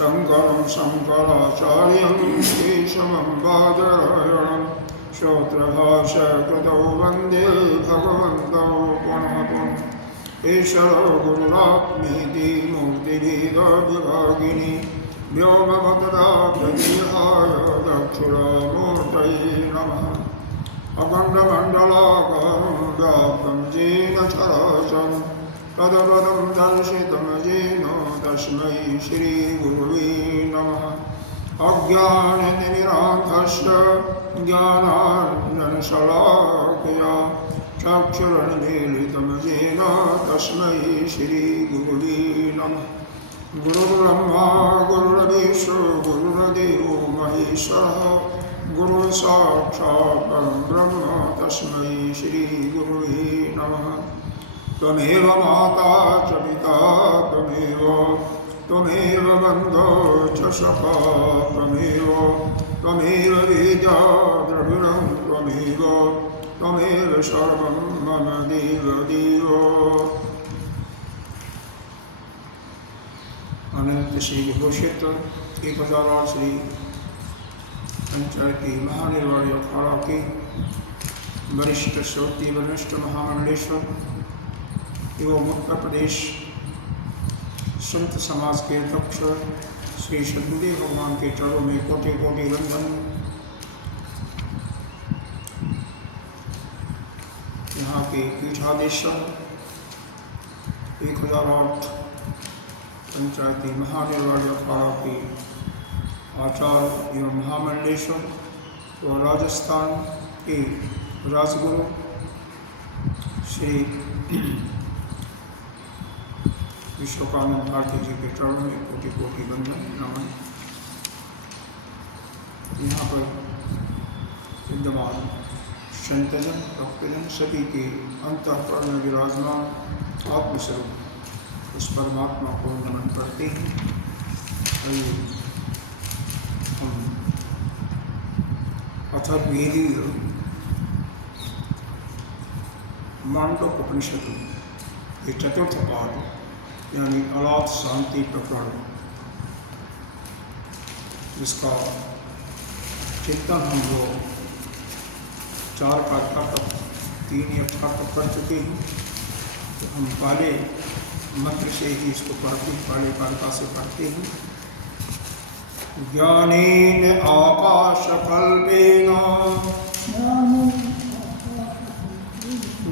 शंकरं शंकराचार्यं केशवं बादरायणं श्रोत्रभाष्यकृतौ वन्दे भगवन्तौ पुनः पुनः ईश्वरो गुरुरात्मेति मूर्तिभेदविभागिनी व्योमवददाभ्यदेहाय दक्षिणामूर्तये नमः अखण्डमण्डलाकारं व्याप्तं येन चराचरं तदपदं दर्शितं येन तस्मै श्रीगुरुवे नमः अज्ञानतिमिरान्धस्य ज्ञानाञ्जनशलाकया चक्षुरुन्मीलितं येन तस्मै श्रीगुरुवे नमः गुरुर्ब्रह्मा गुरुर्विष्णु गुरुर्देवो महेश्वरः गुरुः साक्षात् परं ब्रह्म तस्मै श्रीगुरुवे नमः त्वमेव माता च पिता त्वमेव बन्धो च सखा त्वमेव विद्या द्रविणं त्वमेव सर्वं मम देव अनंत श्री घोषित 1008 श्री पंचायत की महानिर्वाणी अखाड़ा के वरिष्ठ श्रोती वरिष्ठ महामंडलेश्वर एवं उत्तर प्रदेश संत समाज के अध्यक्ष श्री सदगुरुदेव भगवान के चरणों में कोटि कोटि वंदन। यहाँ के पीठाधीश्वर 1008 पंचायती महानिर्वाणी अखाड़ा के आचार्य एवं महामंडलेश्वर व राजस्थान के राजगुरु श्री विश्वकानंद भारती जी के चरणों में कोटि कोटि वंदन नमन। यहाँ पर विद्यमान संतजन भक्तजन सभी के अंतःकरण में विराजमान आत्मस्वरूप उस परमात्मा को नमन करते हैं। हम अथर्ववेदीय मांडव्य उपनिषद के चतुर्थ पाठ यानी अलाद शांति प्रकरण जिसका चिंतन हम लोग 4 पाठा तक 3 या 4 तक कर चुके हैं। तो हम पहले मंत्र से ही इसको पढ़ते पहले कारिका से पढ़ते हैं। ज्ञानेन आकाशकल्पेन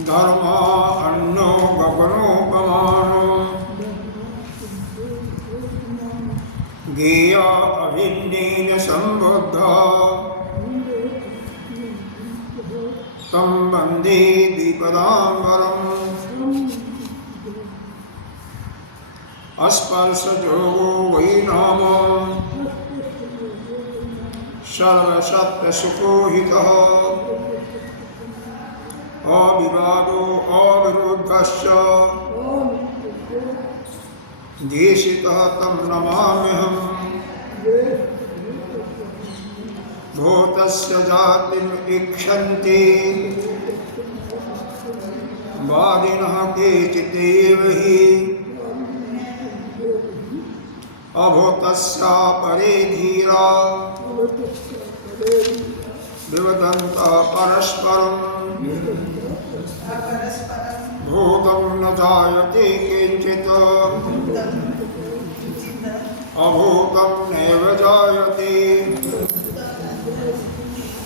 धर्मा अन्नो गगनोपमानो ज्ञेया अभिन्नेन सम्बुद्धा तं वन्दे द्विपदाम्बरम् अस्पर्शयोगो वै नाम सर्वसत्त्वसुखोहितः अविवादो अविरुद्धश्च देशितः तं नमाम्यहम् भूतस्य जातिम् इक्षन्ति वादिनः केचिदेव हि अभूतस्य परे धीरा विवदन्तः परस्परम् भूतं न जायते किंचित् अभूतं नैव जायते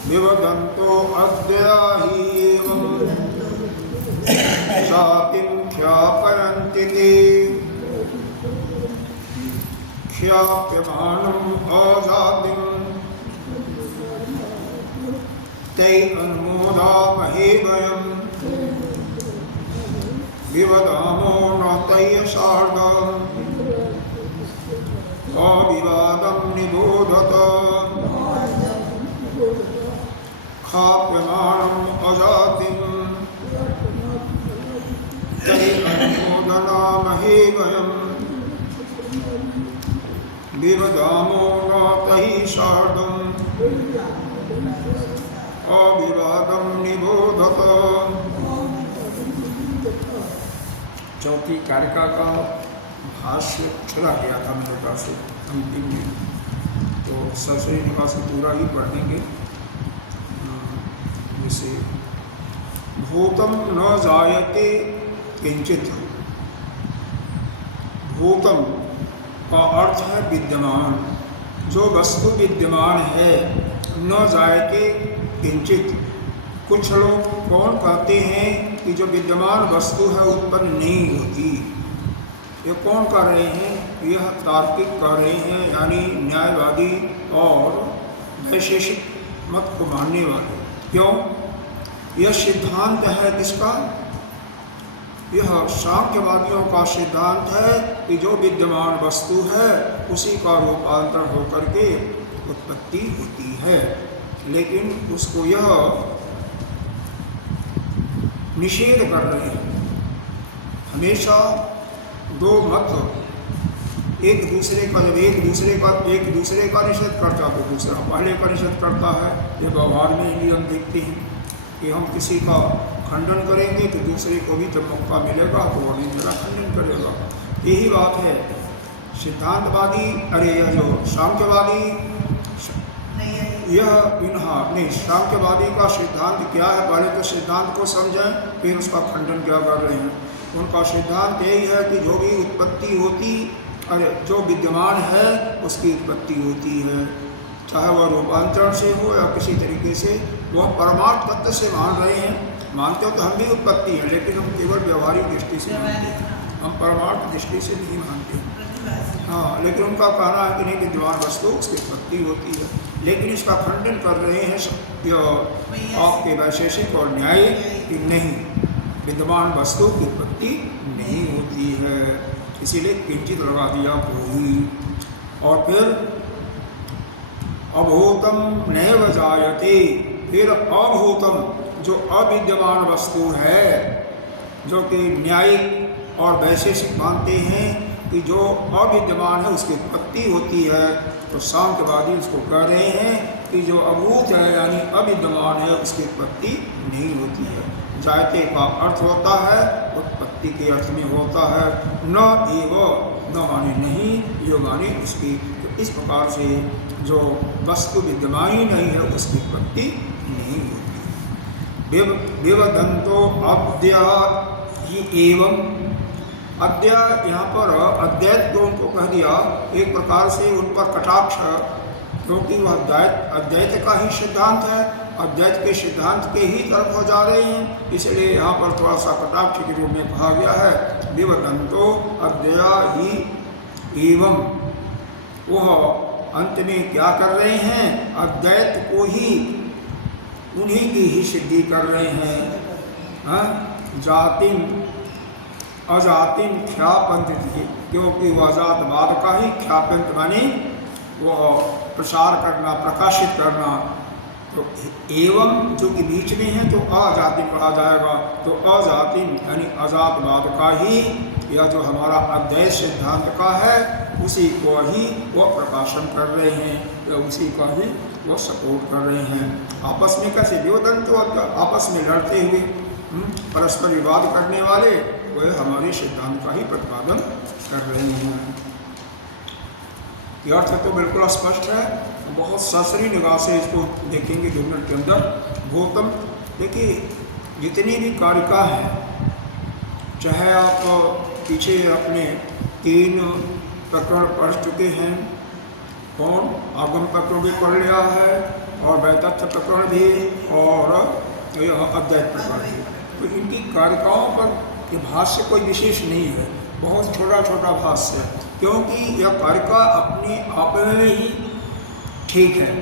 विवदन्तो अद्य हि एवं जातिं ख्यापयन्ति ते ख्याप्यमानम् अजातिं तै अनुमोदामहे वयम् विवदामो न तैः सार्धम् अविवादं निबोधत खाप्यमानम् अजातिं तैः अनुमोदनामहे वयम् विवदामो न तैः सार्धम् अविवादं निबोधत। चौथी कारिका का भाष्य चला गया था मेरे पास अंतिम में, तो सरस्वती निवासी पूरा ही पढ़ लेंगे। जैसे भूतम न जायते किंचित, भूतम का अर्थ है विद्यमान, जो वस्तु विद्यमान है। न जायते किंचित, कुछ लोग कौन कहते हैं कि जो विद्यमान वस्तु है उत्पन्न नहीं होती। ये कौन कह रहे हैं? यह तार्किक कह रहे हैं, यानी न्यायवादी और वैशेषिक मत को मानने वाले। क्यों? यह सिद्धांत है किसका? यह सांख्यवादियों का सिद्धांत है कि जो विद्यमान वस्तु है उसी का रूपांतर होकर के उत्पत्ति होती है। लेकिन उसको यह निषेध कर रहे हैं। हमेशा दो मत एक दूसरे का, जब एक दूसरे का निषेध करता तो दूसरा पहले का निषेध करता है। ये व्यवहार में ही हम देखते हैं कि हम किसी का खंडन करेंगे तो दूसरे को भी जब मौका मिलेगा तो वो मेरा खंडन करेगा। यही बात है। सिद्धांतवादी, अरे यह जो सांख्यवादी, यह नहीं, सांख्यवादी का सिद्धांत क्या है? पहले तो सिद्धांत को समझें, फिर उसका खंडन क्या कर रहे हैं। उनका सिद्धांत यही है कि जो भी उत्पत्ति होती, अरे जो विद्यमान है उसकी उत्पत्ति होती है, चाहे वह रूपांतरण से हो या किसी तरीके से। वह परमार्थ तत्व से मान रहे हैं। मानते हो तो हम भी उत्पत्ति हैं, लेकिन हम केवल व्यवहारिक दृष्टि से मानते हैं, हम परमार्थ दृष्टि से नहीं मानते। हाँ, लेकिन उनका कहना है कि नहीं, विद्यमान वस्तु उसकी उत्पत्ति होती है। लेकिन इसका खंडन कर रहे हैं आपके वैशेषिक और न्याय कि नहीं, विद्यमान वस्तु की उत्पत्ति नहीं होती है। इसीलिए किंचित लगा दिया कोई। और फिर अभूतम नैव जायते, फिर अभूतम जो अविद्यमान वस्तु है, जो कि न्यायिक और वैशेषिक मानते हैं कि जो अविद्यमान है उसकी उत्पत्ति होती है, तो सांख्यवादी उसको कह रहे हैं कि जो अभूत है यानी अविद्यमान है उसकी उत्पत्ति नहीं होती है। जायते का अर्थ होता है उत्पत्ति के अर्थ में होता है, न एव, न माने नहीं, यो माने इसकी। तो इस प्रकार से जो वस्तु विद्यमान ही नहीं है उसकी उत्पत्ति नहीं होती। विवदन्तो अद्य ही एवं, अद्य यहाँ पर अद्वैत तो उनको कह दिया, एक प्रकार से उन पर कटाक्ष, क्योंकि वह अद्वैत का ही सिद्धांत है, अद्वैत के सिद्धांत के ही तरफ हो जा रहे हैं, इसलिए यहाँ पर थोड़ा सा कटाक्ष के रूप में कहा गया है। विवदन्तो अद्य ही एवं, वह अंत में क्या कर रहे हैं? अद्वैत को ही, उन्हीं की ही सिद्धि कर रहे हैं। जातिम अजातिम ख्यापंत थी, क्योंकि वह अजातवाद का ही ख्यापंत माने वह प्रसार करना, प्रकाशित करना। तो एवं जो कि बीच में है तो अजातिम पढ़ा जाएगा, तो अजातिम यानी अजातवाद का ही, यह जो हमारा अद्वैत सिद्धांत का है उसी को ही वह प्रकाशन कर रहे हैं, या उसी का ही वह सपोर्ट कर रहे हैं। आपस में कैसे विवदन, तो आपस में लड़ते हुए, परस्पर विवाद करने वाले वह हमारे सिद्धांत का ही प्रतिपादन कर रहे हैं। यह अर्थ तो बिल्कुल स्पष्ट है, बहुत शास्त्रीय निगाह से इसको देखेंगे 2 मिनट के अंदर। गौतम देखिए, जितनी भी कारिका है, चाहे आप पीछे अपने 3 प्रकरण पढ़ चुके हैं, कौन आगम प्रकरण भी पढ़ लिया है और वैतथ्य प्रकरण भी और अद्वैत प्रकरण भी, तो इनकी कारिकाओं पर भाष्य कोई विशेष नहीं है, बहुत छोटा छोटा भाष्य है, क्योंकि यह कारिका अपने आप में ही ठीक है,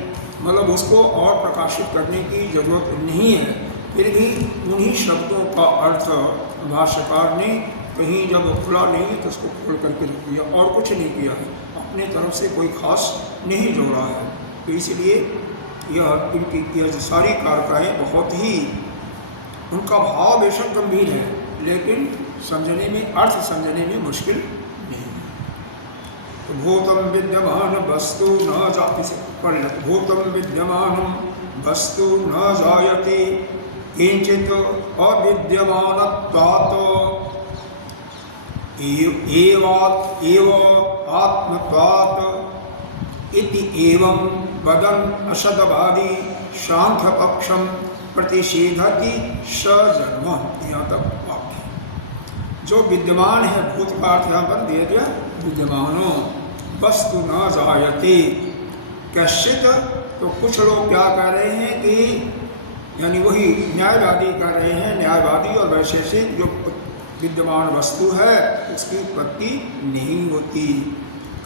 मतलब उसको और प्रकाशित करने की जरूरत नहीं है। फिर भी उन्हीं शब्दों का अर्थ भाष्यकार ने कहीं जब खुला नहीं तो उसको खोल करके रख दिया और कुछ नहीं किया है, अपने तरफ से कोई खास नहीं जोड़ा है। तो इसलिए यह इनकी सारी कारिकाएँ बहुत ही, उनका भाव बेशक गंभीर है, लेकिन समझने में, अर्थ समझने में मुश्किल नहीं है। तो भूतम विद्यमान वस्तु न जाति से पढ़ लें। भूतम विद्यमान वस्तु न जायते किंचित अविद्यमानत्वात् एव आत्मत्वात् इति एवं वदन् अशदवादी सांख्य पक्षम प्रतिषेधति सजन्म। यहाँ तक वाक्य जो विद्यमान है, भूत का अर्थ यहाँ पर दिया गया विद्यमानो, वस्तु न जायते कश्चित। तो कुछ लोग क्या कह रहे हैं कि यानी वही न्यायवादी कर रहे हैं, न्यायवादी और वैशेषिक, जो विद्यमान वस्तु है उसकी उत्पत्ति नहीं होती।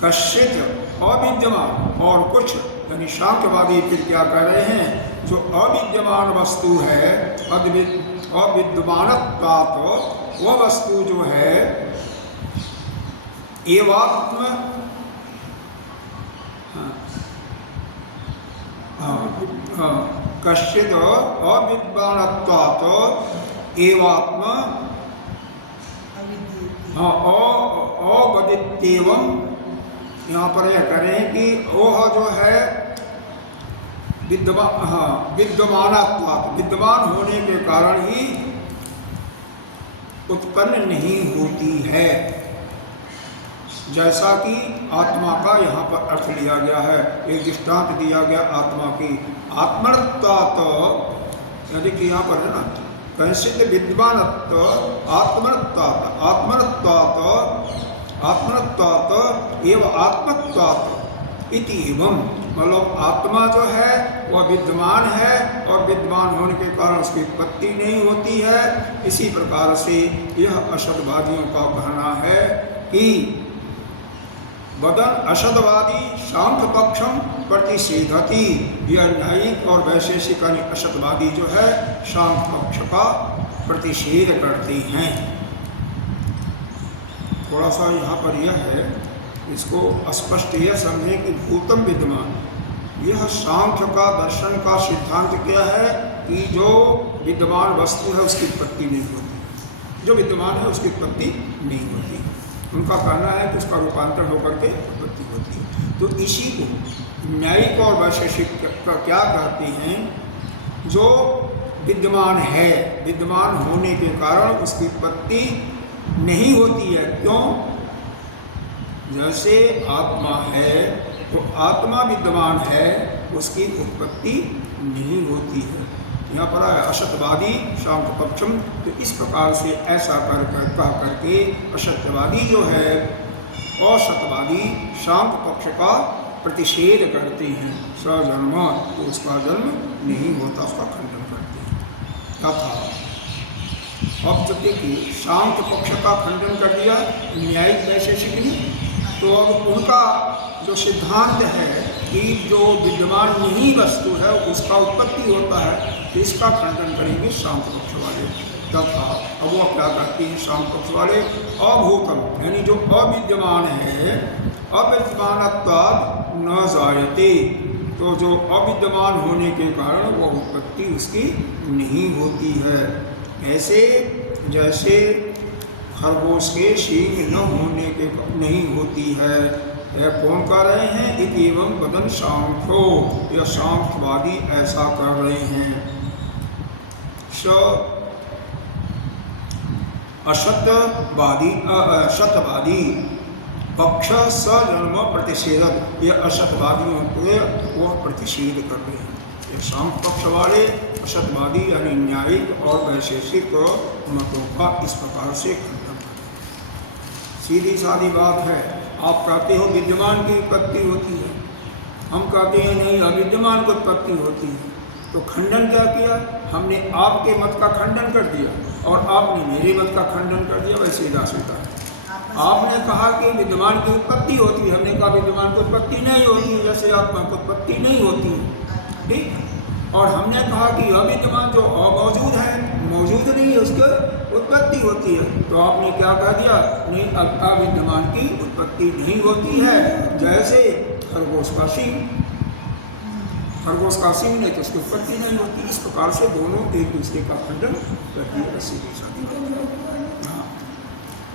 कश्चित अविद्यमान, और कुछ यानी सांख्यवादी फिर क्या कह रहे हैं, जो अविद्यमान वस्तु है, अविद्यमानत्वात्, वह वस्तु जो है एवात्म कश्चित अविद्यमानत्वात् एवात्म अवदित्येवं। यहाँ पर यह कह रहे हैं कि वह जो है विद्यमानत्वात्, विद्यमान होने के कारण ही उत्पन्न नहीं होती है, जैसा कि आत्मा का यहाँ पर अर्थ लिया गया है। एक दृष्टांत दिया गया आत्मा की, आत्मनत्वात्, यदि कि यहाँ पर है ना, कैसे विद्यमानत्व आत्मनत्वात्, आत्मनत्वात् एवं आत्मत्वात् इति एवं, मतलब आत्मा जो है वह विद्यमान है और विद्यमान होने के कारण उसकी उत्पत्ति नहीं होती है। इसी प्रकार से यह असदवादियों का कहना है कि वदन असदवादी सांख्य पक्षम प्रतिषेधति। यह न्यायिक और वैशेषिक असदवादी जो है सांख्य पक्ष का प्रतिषेध करते हैं। थोड़ा सा यहाँ पर यह है, इसको स्पष्ट यह समझें कि भूतम विद्यमान, यह सांख्य का दर्शन का सिद्धांत क्या है कि जो विद्यमान वस्तु है उसकी उत्पत्ति नहीं होती, जो विद्यमान है उसकी उत्पत्ति नहीं होती। उनका कहना है कि उसका रूपांतरण होकर के उत्पत्ति होती है। तो इसी को न्यायिक और वैशेषिक का क्या कहते हैं, जो विद्यमान है, विद्यमान होने के कारण उसकी उत्पत्ति नहीं होती है। क्यों? जैसे आत्मा है तो आत्मा विद्यमान है, उसकी उत्पत्ति नहीं होती है। यहाँ पर असत्यवादी सांख्य पक्षम, तो इस प्रकार से ऐसा कह करके असत्यवादी जो है असत्यवादी सांख्य पक्ष का प्रतिषेध करते हैं। सजन्म, तो उसका जन्म नहीं होता, उसका खंडन करते हैं। क्या था? अब तो देखिए, सांख्य पक्ष का खंडन कर दिया न्यायिक वैशेषिक ने, तो अब उनका जो सिद्धांत है कि जो विद्यमान नहीं वस्तु है उसका उत्पत्ति होता है, तो इसका खंडन करेंगे सांख्य पक्ष वाले। तथा अब वो क्या कहते हैं सांख्य पक्ष वाले, अभूतम यानी जो अविद्यमान है, अविद्यमानत्वात् न जायते, तो जो अविद्यमान होने के कारण वह उत्पत्ति उसकी नहीं होती है। ऐसे जैसे खरगोश के सींग न होने के नहीं होती है। यह कौन कर रहे हैं? एवं वदन सांख्यो, यह सांख्यवादी ऐसा कर रहे हैं। स असत्यवादी असत्यवादी पक्ष सजन्म प्रतिषेधक, ये असत्यवादियों को वह प्रतिषेध कर रहे हैं। ये शाम पक्ष वाले असत्यवादी यानी न्यायिक और वैशेषिक मतों का इस प्रकार से खंडन करते हैं। सीधी सादी बात है, आप कहते हो विद्यमान की उत्पत्ति होती है, हम कहते हैं नहीं अविद्यमान की उत्पत्ति होती है, तो खंडन क्या किया? हमने आपके मत का खंडन कर दिया और आपने मेरे मत का खंडन कर दिया। वैसे सीधा सीधा है। आपने कहा कि विद्यमान की उत्पत्ति होती है, हमने कहा विद्यमान की उत्पत्ति नहीं होती है, जैसे आत्मा की उत्पत्ति नहीं होती है, ठीक। और हमने कहा कि अविद्यमान जो अमौजूद है, मौजूद नहीं है, उसकी उत्पत्ति होती है। तो आपने क्या कह दिया? नहीं, अविद्यमान की उत्पत्ति नहीं होती है, जैसे खरगोश का सींग, खरगोश का सींग नहीं तो उसकी उत्पत्ति नहीं होती। इस प्रकार से दोनों एक दूसरे का खंडन कर दिया। सीधी सादी बात। हाँ,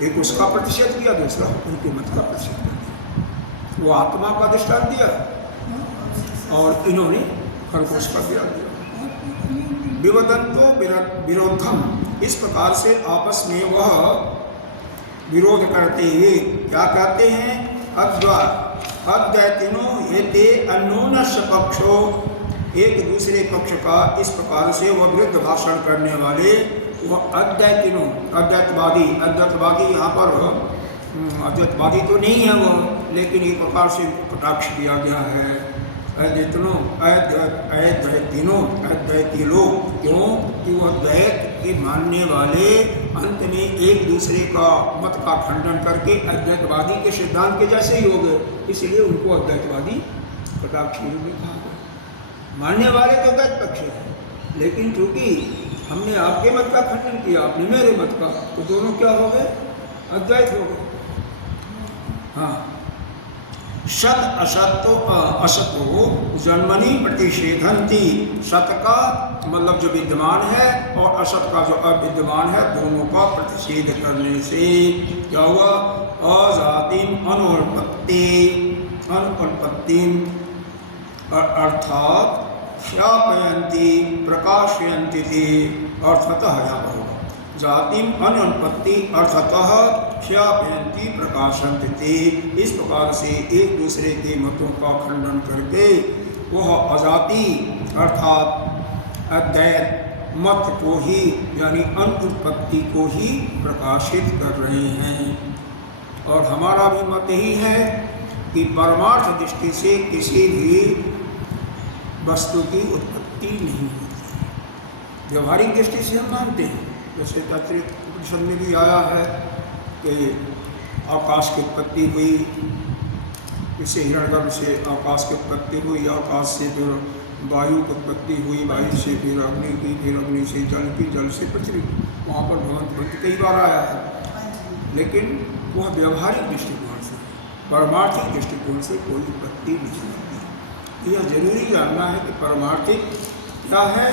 एक उसका प्रतिषेध किया, दूसरा उनके मत का प्रतिषेध किया। वो आत्मा का दृष्टांत दिया और इन्होंने खरगोश का ज्ञान दिया। विवदंतो विरोधम, इस प्रकार से आपस में वह विरोध करते हुए क्या कहते हैं? अद्वैतिनो एते अन्योन्यश्च पक्षो, एक दूसरे पक्ष का इस प्रकार से वह विरुद्ध भाषण करने वाले वह अद्वैतिनो, अद्वैतवादी यहाँ पर अद्वैतवादी तो नहीं है वो, लेकिन एक प्रकार से कटाक्ष दिया गया है। अद्वैतिनो अद्वैती लोग, क्यों कि वह द्वैत के मानने वाले अंत में एक दूसरे का मत का खंडन करके अद्वैतवादी के सिद्धांत के जैसे ही हो गए, इसलिए उनको अद्वैतवादी कटाक्ष में कहा गया। मानने वाले तो द्वैत पक्ष है, लेकिन चूंकि हमने आपके मत का खंडन किया, आपने मेरे मत का, तो दोनों क्या हो गए? अद्वैत हो गए। हाँ, सत असतो जन्मनि प्रतिषेधंती, सत का मतलब जो विद्यमान है और असत का जो अविद्यमान है, दोनों का प्रतिषेध करने से क्या हुआ? अजातिम अनुपत्ति अर्थात ख्यापयन्ति प्रकाशयन्ति थे, अर्थतः यहाँ पर होगा जातिम अनुपत्ति अर्थतः ख्यापयन्ति प्रकाशयन्ति थे। इस प्रकार से एक दूसरे के मतों का खंडन करके वह अजाति अर्थात अद्वैत मत को ही यानी अनुत्पत्ति को ही प्रकाशित कर रहे हैं। और हमारा भी मत यही है कि परमार्थ दृष्टि से किसी भी वस्तु की उत्पत्ति नहीं होती। व्यवहारिक दृष्टि से हम मानते हैं, जैसे तैत्तिरीय उपनिषद में भी आया है कि आकाश की उत्पत्ति हुई, इससे हिरण्यगर्भ से आकाश की उत्पत्ति हुई, आकाश से फिर वायु की उत्पत्ति हुई, वायु से फिर अग्नि की, फिर अग्नि से जल की, जल से पृथ्वी। वहाँ पर भगवंत कई बार आया है, लेकिन वह व्यवहारिक दृष्टिकोण से, परमार्थिक दृष्टिकोण से कोई उत्पत्ति नहीं होती। यह जरूरी जानना है कि परमार्थिक क्या है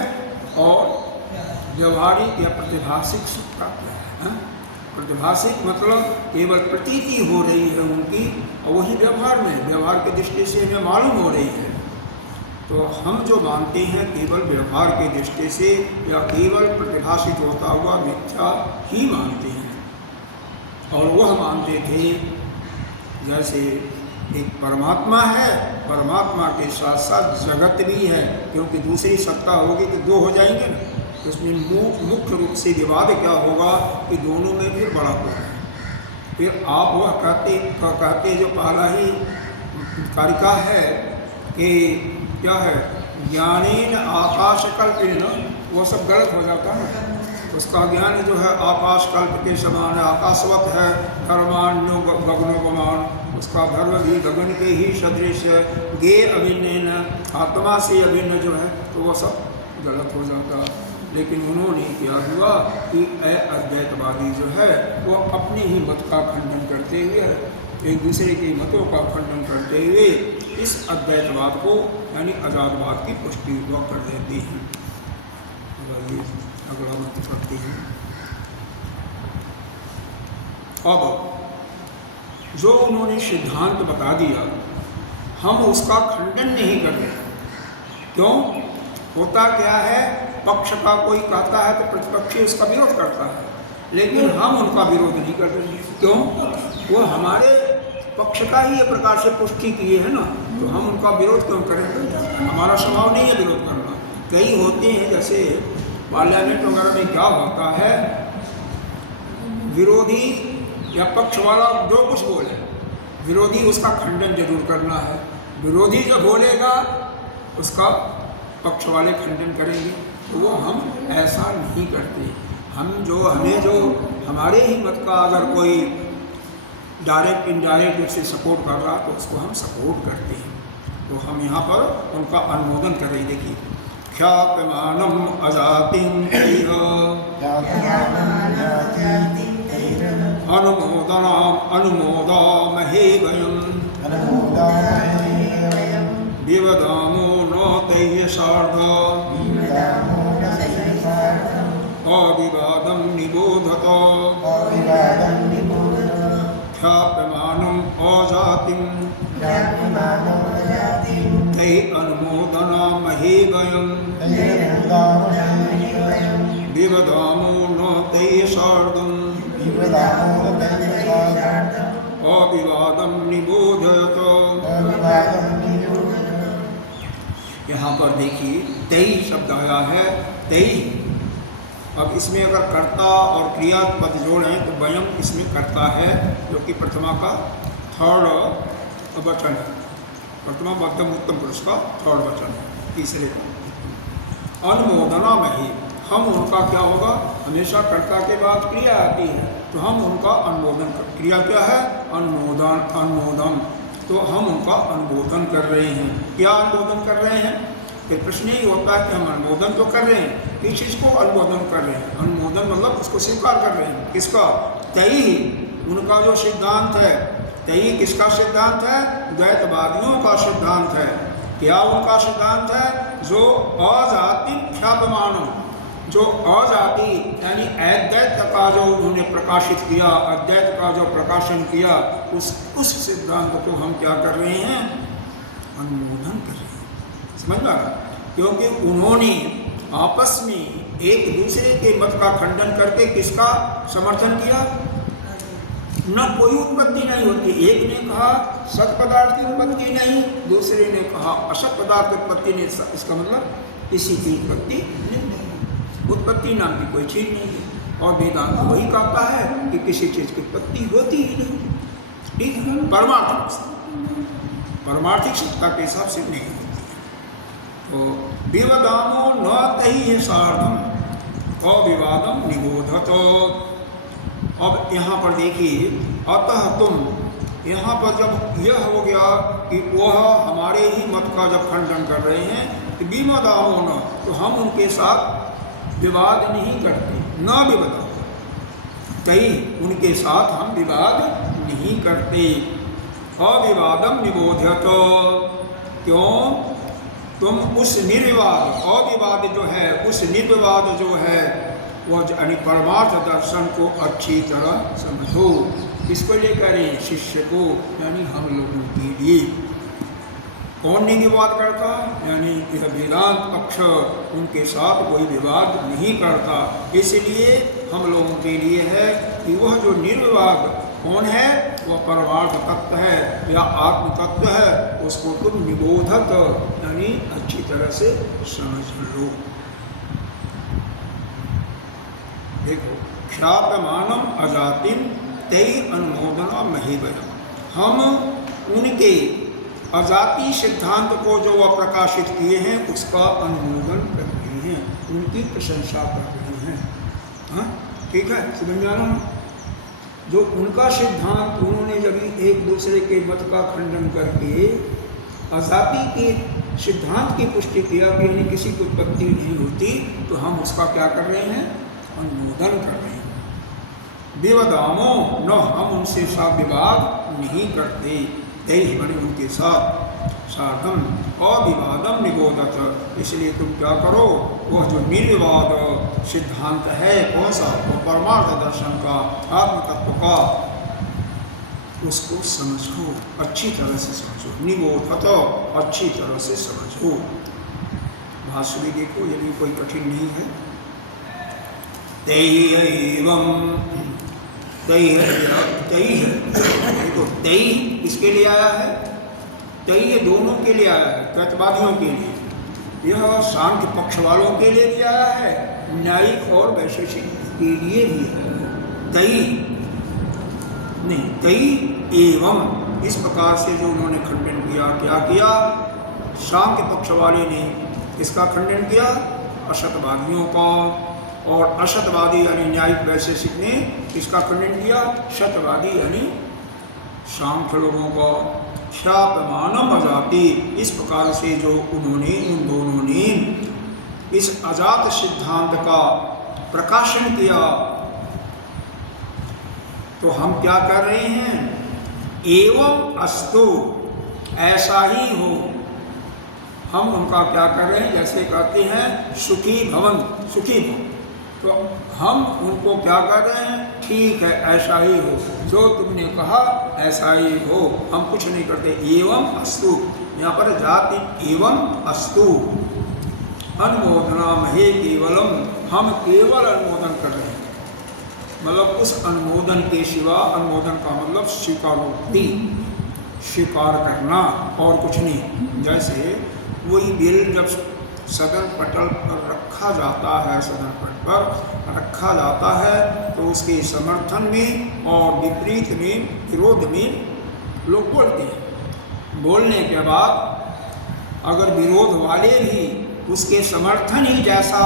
और व्यवहारिक या प्रतिभाषिक सत्ता क्या है। प्रतिभाषिक मतलब केवल प्रतीति हो रही है उनकी, और वही व्यवहार में, व्यवहार की दृष्टि से हमें मालूम हो रही है। तो हम जो मानते हैं केवल व्यवहार की दृष्टि से या केवल प्रतिभाषित होता हुआ मिथ्या ही मानते हैं। और वह मानते थे जैसे एक परमात्मा है, परमात्मा के साथ साथ जगत भी है, क्योंकि दूसरी सत्ता होगी तो दो हो जाएंगे ना। उसमें मुख्य रूप से विवाद क्या होगा कि दोनों में फिर बड़ा होगा। फिर आप वह कहते जो पहला ही कारिका है कि क्या है, ज्ञानेन आकाश कल्पेन, वो सब गलत हो जाता है। उसका ज्ञान जो है आकाश कल्प के समान है, आकाशवत है, धर्मान्यो गगनोपमान, उसका धर्म भी गगन के ही सदृश है। गे अभिन्न, आत्मा से अभिन्न जो है, तो वह सब गलत हो जाता। लेकिन उन्होंने क्या हुआ कि अद्वैतवादी जो है वो अपने ही मत का खंडन करते हुए, एक दूसरे के मतों का खंडन करते हुए इस अद्वैतवाद को यानी आजादवाद की पुष्टि कर देती हैं। अगला मत करती हैं। अब जो उन्होंने सिद्धांत बता दिया, हम उसका खंडन नहीं कर रहे। क्यों? होता क्या है, पक्ष का कोई कहता है तो प्रतिपक्षी उसका विरोध करता है, लेकिन हम उनका विरोध नहीं कर रहे हैं। क्यों? वो हमारे पक्ष का ही ये प्रकार से पुष्टि किए है ना, तो हम उनका विरोध क्यों करें? हमारा स्वभाव नहीं है विरोध करना। कई होते हैं, जैसे पार्लियामेंट वगैरह में क्या होता है, विरोधी या पक्ष वाला जो कुछ बोले, विरोधी उसका खंडन जरूर करना है। विरोधी जो बोलेगा उसका पक्ष वाले खंडन करेंगे, तो वो हम ऐसा नहीं करते। हमें जो हमारे ही मत का अगर कोई डायरेक्ट इनडायरेक्ट रूप से सपोर्ट कर रहा तो उसको हम सपोर्ट करते हैं। तो हम यहाँ पर उनका अनुमोदन कर रहे हैं। देखिए, ख्यातमानम अजातिं अनुमोदामहे वयम् विवदामो न तैः सार्धम् अविवादं निबोधत ख्याप्यमानम् अजातिं तैः अनुमोदनामहे वयम् विवदामो न तैः सार्धम् अविवादं निबोधयत। यहाँ पर देखिए तई शब्द आया है, तई। अब इसमें अगर कर्ता और क्रियापद जोड़ें तो वयम इसमें कर्ता है, जो कि प्रथमा का थर्ड वचन है। प्रथमा मध्यम उत्तम पुरुष का थर्ड वचन है, तीसरे का। अनुमोदना में हम उनका क्या होगा, हमेशा कर्ता के बाद क्रिया आती है, तो हम उनका अनुमोदन कर। क्रिया क्या है? अनुमोदन। अनुमोदन, तो हम उनका अनुमोदन कर रहे हैं। क्या अनुमोदन कर रहे हैं? फिर प्रश्न ही होता है कि हम अनुमोदन तो कर रहे हैं, किस चीज़ को अनुमोदन कर रहे हैं? अनुमोदन मतलब उसको स्वीकार कर रहे हैं। किसका? तई, उनका जो सिद्धांत है। तई किसका सिद्धांत है? द्वैतवादियों का सिद्धांत है। क्या उनका सिद्धांत है? जो अजाति ख्यापमानम, जो अजाति यानी अद्वैत का जो उन्होंने प्रकाशित किया, अद्वैत का जो प्रकाशन किया, उस सिद्धांत को हम क्या कर रहे हैं? अनुमोदन कर रहे हैं। समझ में आ रहा? क्योंकि उन्होंने आपस में एक दूसरे के मत का खंडन करके किसका समर्थन किया? न कोई उत्पत्ति नहीं होती। एक ने कहा सत पदार्थ की उत्पत्ति नहीं, दूसरे ने कहा असत पदार्थ की उत्पत्ति नहीं। इसका मतलब किसी की उत्पत्ति नहीं। उत्पत्ति नाम की कोई चीज नहीं है। और वेदांत वही कहता है कि किसी चीज की उत्पत्ति होती ही नहीं। ठीक है? परमार्थिक सत्ता के हिसाब से नहीं होती है। तो विवदामो न तैः सार्धम् अविवादं निबोधत। अब यहाँ पर देखिए, अतः तुम, यहाँ पर जब यह हो गया कि वह हमारे ही मत का जब खंडन कर रहे हैं, तो विवदामो न, तो हम उनके साथ विवाद नहीं करते। न विवाद, कई उनके साथ हम विवाद नहीं करते। अविवादम निबोधयत, क्यों? तुम उस निर्विवाद, अविवाद जो है, उस निर्विवाद जो है वह यानी परमार्थ दर्शन को अच्छी तरह समझो। किसको लेकर? शिष्य को, यानी हम लोगों के लिए। कौन नहीं विवाद करता? यानी यह वेदांत पक्ष उनके साथ कोई विवाद नहीं करता। इसलिए हम लोगों के लिए है कि वह जो निर्विवाद कौन है, वह परमार्थ तत्व है या आत्म तत्व है, उसको तुम निबोधत यानी अच्छी तरह से समझ लो। देखो, ख्यातमानम अजातिम तई अनुमोदना महीवयम्, हम उनके अजाति सिद्धांत को जो वह प्रकाशित किए हैं उसका अनुमोदन कर रहे हैं, उनकी प्रशंसा कर रहे हैं। हाँ, ठीक है, समझ में आ रहा है? जो उनका सिद्धांत, उन्होंने जब एक दूसरे के मत का खंडन करके अजाति के सिद्धांत की पुष्टि किया कि इन्हें किसी की उत्पत्ति नहीं होती, तो हम उसका क्या कर रहे हैं? अनुमोदन कर रहे हैं। विवदामो न, हम उनसे साथ विवाद नहीं करते। तैः बने उनके साथ साधम अविवादम निबोधत, इसलिए तुम क्या करो? वह जो निर्विवाद सिद्धांत है, कौन सा? वो परमार्थ दर्शन का, आत्म तत्व का, उसको समझो, अच्छी तरह से समझो। निबोधत, अच्छी तरह से समझो। भाष्य भी देखो, ये भी कोई कठिन नहीं है। तैयैवं देखो तै किसके लिए आया है? तै दोनों के लिए आया है, द्वैतवादियों के लिए। यह सांख्य पक्ष वालों के लिए भी आया है, न्यायिक और वैशेषिक के लिए भी है। तै एवं, इस प्रकार से जो उन्होंने खंडन किया, क्या किया? सांख्य पक्ष वाले ने इसका खंडन किया, असतवादियों का, और असतवादी यानी न्यायिक वैशेषिक ने इसका खंडन किया, सतवादी यानी सांख्य लोगों का। ख्यापमानम अजाति, इस प्रकार से जो उन्होंने, उन दोनों ने इस अजात सिद्धांत का प्रकाशन किया, तो हम क्या कर रहे हैं? एवं अस्तु, ऐसा ही हो। हम उनका क्या कर रहे हैं? जैसे कहते हैं सुखी भवन, सुखी भवन, तो हम उनको क्या कर रहे हैं? ठीक है, ऐसा ही हो, जो तुमने कहा ऐसा ही हो, हम कुछ नहीं करते। एवं अस्तु, यहाँ पर जाति एवं अस्तु, अनुमोदना महे केवलम, हम केवल अनुमोदन कर रहे हैं। मतलब उस अनुमोदन के सिवा, अनुमोदन का मतलब स्वीकारोक्ति, स्वीकार करना और कुछ नहीं। जैसे वही बिल जब सदन पटल पर रखा जाता है, सदन पटल पर रखा जाता है, तो उसके समर्थन में और विपरीत में, विरोध में लोग बोलते हैं। बोलने के बाद अगर विरोध वाले भी उसके समर्थन ही जैसा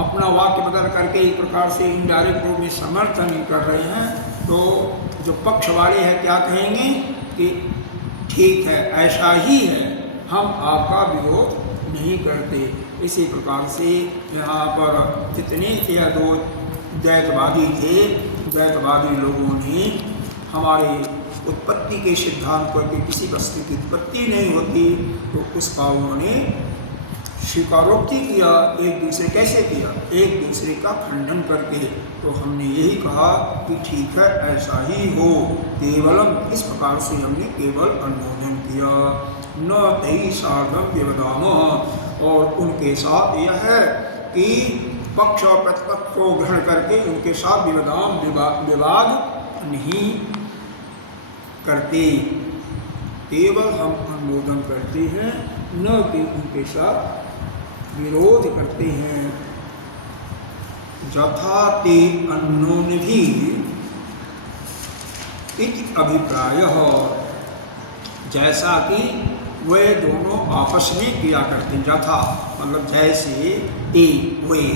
अपना वाक्य बदल करके एक प्रकार से इनडायरेक्ट रूप में समर्थन ही कर रहे हैं, तो जो पक्ष वाले हैं क्या कहेंगे कि ठीक है, ऐसा ही है, हम आपका विरोध नहीं करते। इसी प्रकार से यहाँ पर जितने या दो द्वैतवादी थे, द्वैतवादी लोगों ने हमारे उत्पत्ति के सिद्धांत पर कि किसी वस्तु की उत्पत्ति नहीं होती, तो उसका उन्होंने स्वीकारोक्ति किया। एक दूसरे कैसे किया? एक दूसरे का खंडन करके। तो हमने यही कहा कि ठीक है, ऐसा ही हो, केवलम, इस प्रकार से हमने केवल अनुमोदन किया। न तै सार्धम व्यवदामः, और उनके साथ यह है कि पक्ष और प्रतिपक्ष को ग्रहण करके उनके साथ विवाद नहीं करते, केवल हम अनुमोदन करते हैं, न कि उनके साथ विरोध करते हैं। यथा ते अन्योन्यभी इति अभिप्रायः, जैसा कि वे दोनों आपस में किया करते हैं। यथा मतलब जैसे, वे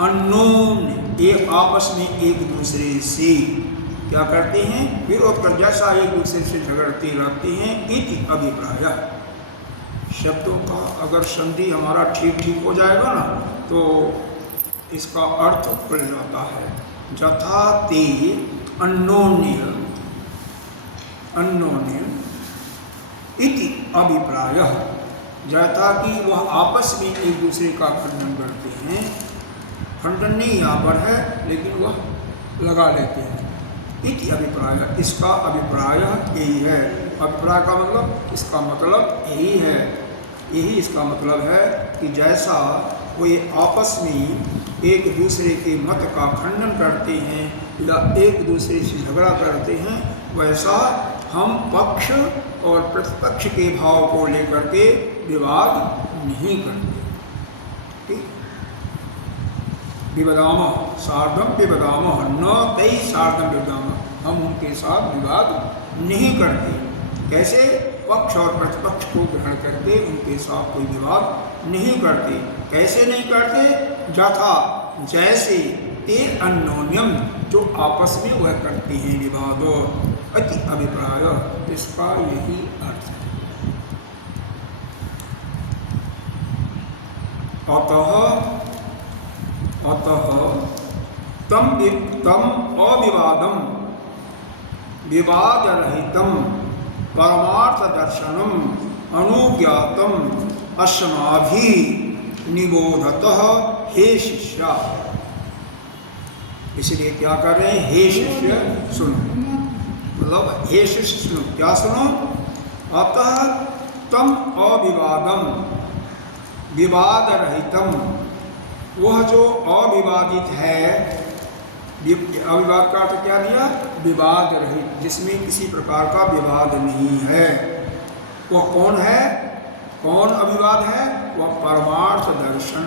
अन्योन्य, ये आपस में एक दूसरे से क्या करते हैं? विरोध कर, जैसा एक दूसरे से झगड़ते रहते हैं। इति अभिप्रायः, शब्दों का अगर संधि हमारा ठीक ठीक हो जाएगा ना, तो इसका अर्थ खुल जाता है। यथा ते अन्योन्य, अन्योन्य इति अभिप्रायः, जैसा कि वह आपस में एक दूसरे का खंडन करते हैं। खंडन नहीं यहाँ पर है, लेकिन वह लगा लेते हैं। इति अभिप्राय, इसका अभिप्राय यही है। अभिप्राय का मतलब, इसका मतलब यही है, यही इसका मतलब है कि जैसा वे आपस में एक दूसरे के मत का खंडन करते हैं या एक दूसरे से झगड़ा करते हैं, वैसा हम पक्ष और प्रतिपक्ष के भाव को लेकर के विवाद नहीं करते। ठीक, विवदामः सार्धम विवदामः, न तै सार्धम विवदामः, हम उनके साथ विवाद नहीं करते। कैसे? पक्ष और प्रतिपक्ष को ग्रहण करके उनके साथ कोई विवाद नहीं करते। कैसे नहीं करते? यथा जैसे, ते अन्योन्यम, जो आपस में वह करते हैं विवाद। अति अभिप्राय, इसका यही अर्थ है। अतः तम अविवादम विवाद रहितम परमार्थ दर्शनम अनुज्ञातम अस्माभि निबोधतः हे शिष्य। इसलिए क्या कर रहे हैं? हे शिष्य सुनो, मतलब हे शिष्य सुनो। क्या सुनो? अतः तम अविवादम विवाद रहितम वह जो अविवादित है, अविवाद का अर्थ क्या दिया? विवाद रहित, जिसमें किसी प्रकार का विवाद नहीं है, वह कौन है? कौन अविवाद है? वह परमार्थ दर्शन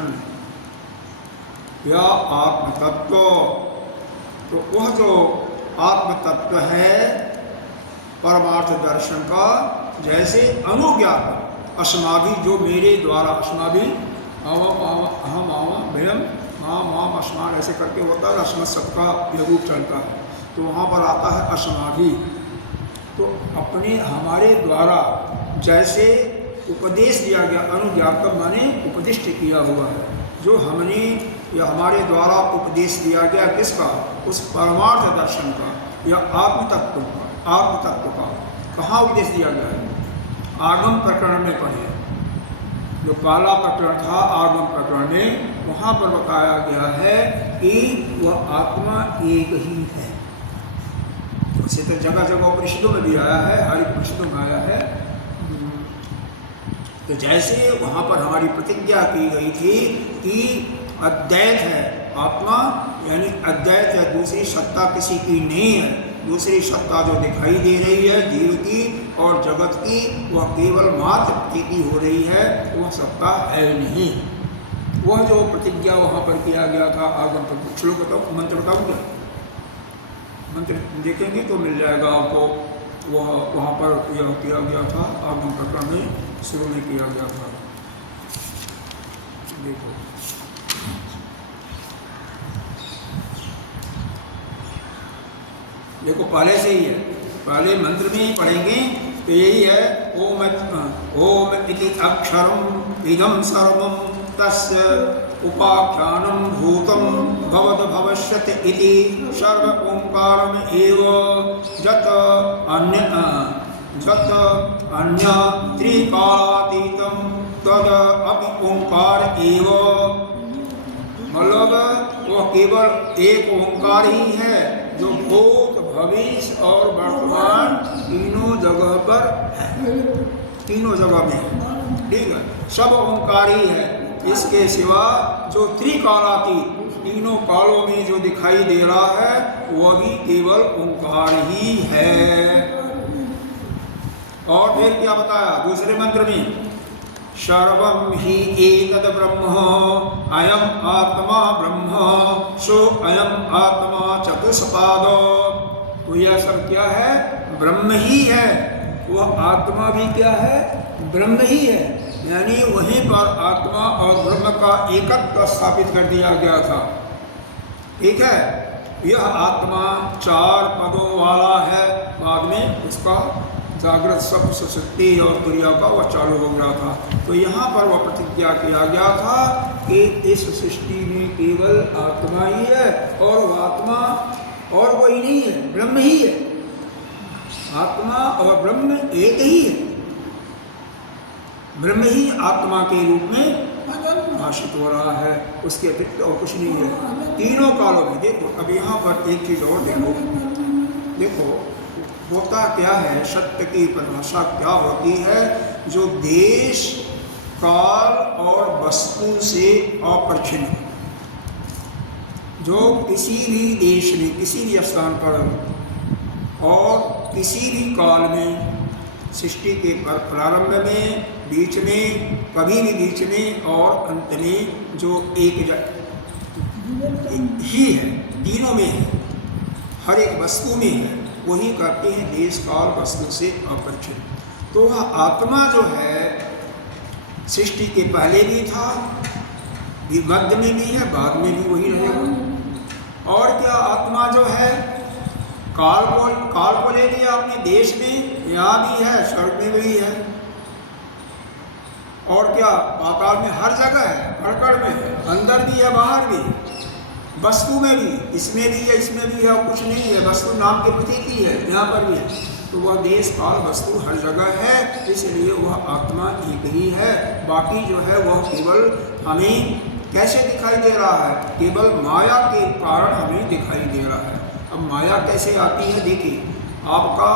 या आत्म तत्व। तो वह जो आत्म तत्व है परमार्थ दर्शन का, जैसे अनुज्ञात अस्माभि, जो मेरे द्वारा, अस्माभि अहम आम भयम माम वाम अस्मान ऐसे करके होता है, अस्मत सबका यह रूप चलता है, तो वहाँ पर आता है अस्माभि। तो अपने हमारे द्वारा जैसे उपदेश दिया गया, अनुज्ञात माने उपदिष्ट किया हुआ है, जो हमने या हमारे द्वारा उपदेश दिया गया किसका? उस परमार्थ दर्शन का या आत्म तत्व का। आत्म तत्व का कहाँ उपदेश दिया गया है? आगम प्रकरण में पढ़े, जो पहला प्रकरण था आगम प्रकरण में, वहाँ पर बताया गया है कि वह आत्मा एक ही है। इसे तो जगह जगह उपनिषदों में भी आया है, हर उपनिषदों में आया है। तो जैसे वहाँ पर हमारी प्रतिज्ञा की गई थी कि अद्वैत है आत्मा, यानी अद्वैत है, दूसरी सत्ता किसी की नहीं है। दूसरी सत्ता जो दिखाई दे रही है जीव की और जगत की, वह केवल मात्र प्रतीति हो रही है, वह सत्ता है नहीं। वह जो प्रतिज्ञा वहाँ पर किया गया था आगम पर, श्लोक बताओ, मंत्र बताओ क्या? मंत्र देखेंगे तो मिल जाएगा आपको। वह वहाँ पर यह किया गया था आगम प्रकरण में, शुरू में किया गया था। देखो देखो पहले से ही है, पहले मंत्र में ही पढ़ेंगे तो यही है, ओम इति अक्षरम इदं सर्वं तस्य उपाख्यानं भूतं भवद भविष्यति इति सर्व ओंकारम एव जत अन्य त्रिकालातीतं तद अपि ओंकार एव। मतलब वह केवल एक ओंकार ही है जो भूत भविष्य और वर्तमान तीनों जगह पर है, तीनों जगह में, ठीक है, सब ओंकार ही है। इसके सिवा जो त्रिकालातीत, तीनों कालों में जो दिखाई दे रहा है वह भी केवल ओंकार ही है। और फिर क्या बताया दूसरे मंत्र में? सर्वं हि एतद् ब्रह्म अयम आत्मा ब्रह्म सो अयम आत्मा चतुष्पाद। तो यह सब क्या है? ब्रह्म ही है। वह आत्मा भी क्या है? ब्रह्म ही है। यानी वहीं पर आत्मा और ब्रह्म का एकत्व स्थापित कर दिया गया था, ठीक है। यह आत्मा 4 पदों वाला है, बाद में उसका जागृत सब सुषुप्ति और क्रिया का वह चालू हो गया था। तो यहाँ पर वह प्रतिज्ञा किया गया था कि इस सृष्टि में केवल आत्मा ही है और वह आत्मा और कोई नहीं है, ब्रह्म ही है। आत्मा और ब्रह्म एक ही है, ब्रह्म ही आत्मा के रूप में भाषित हो रहा है, उसके अतिरिक्त और कुछ नहीं है तीनों कालों में। देखो अब यहाँ पर एक चीज और देखो होता क्या है, सत्य की परिभाषा क्या होती है? जो देश काल और वस्तु से अपरिचिन्न, जो किसी भी देश में, किसी भी स्थान पर और किसी भी काल में, सृष्टि के प्रारंभ में, बीच में, कभी भी बीच में और अंत में जो एक ही है, तीनों में है, हर एक वस्तु में है, वही कहते हैं देश काल वस्तु से अपरिचिन्न। तो वह आत्मा जो है सृष्टि के पहले भी था, मध्य में भी है, बाद में भी वही रहेगा। और क्या आत्मा जो है काल को ले लिया अपने देश में, यहाँ भी है, स्वर्ग में भी है, और क्या पाताल में, हर जगह है, कण में है, अंदर भी है, बाहर भी, वस्तु में भी, इसमें भी है, इसमें भी है, और कुछ नहीं है, वस्तु नाम के प्रतीक है, यहाँ पर भी है। तो वह देश काल वस्तु हर जगह है, इसलिए वह आत्मा एक ही है। बाकी जो है वह केवल हमें कैसे दिखाई दे रहा है? केवल माया के कारण हमें दिखाई दे रहा है। अब माया कैसे आती है? देखिए, आपका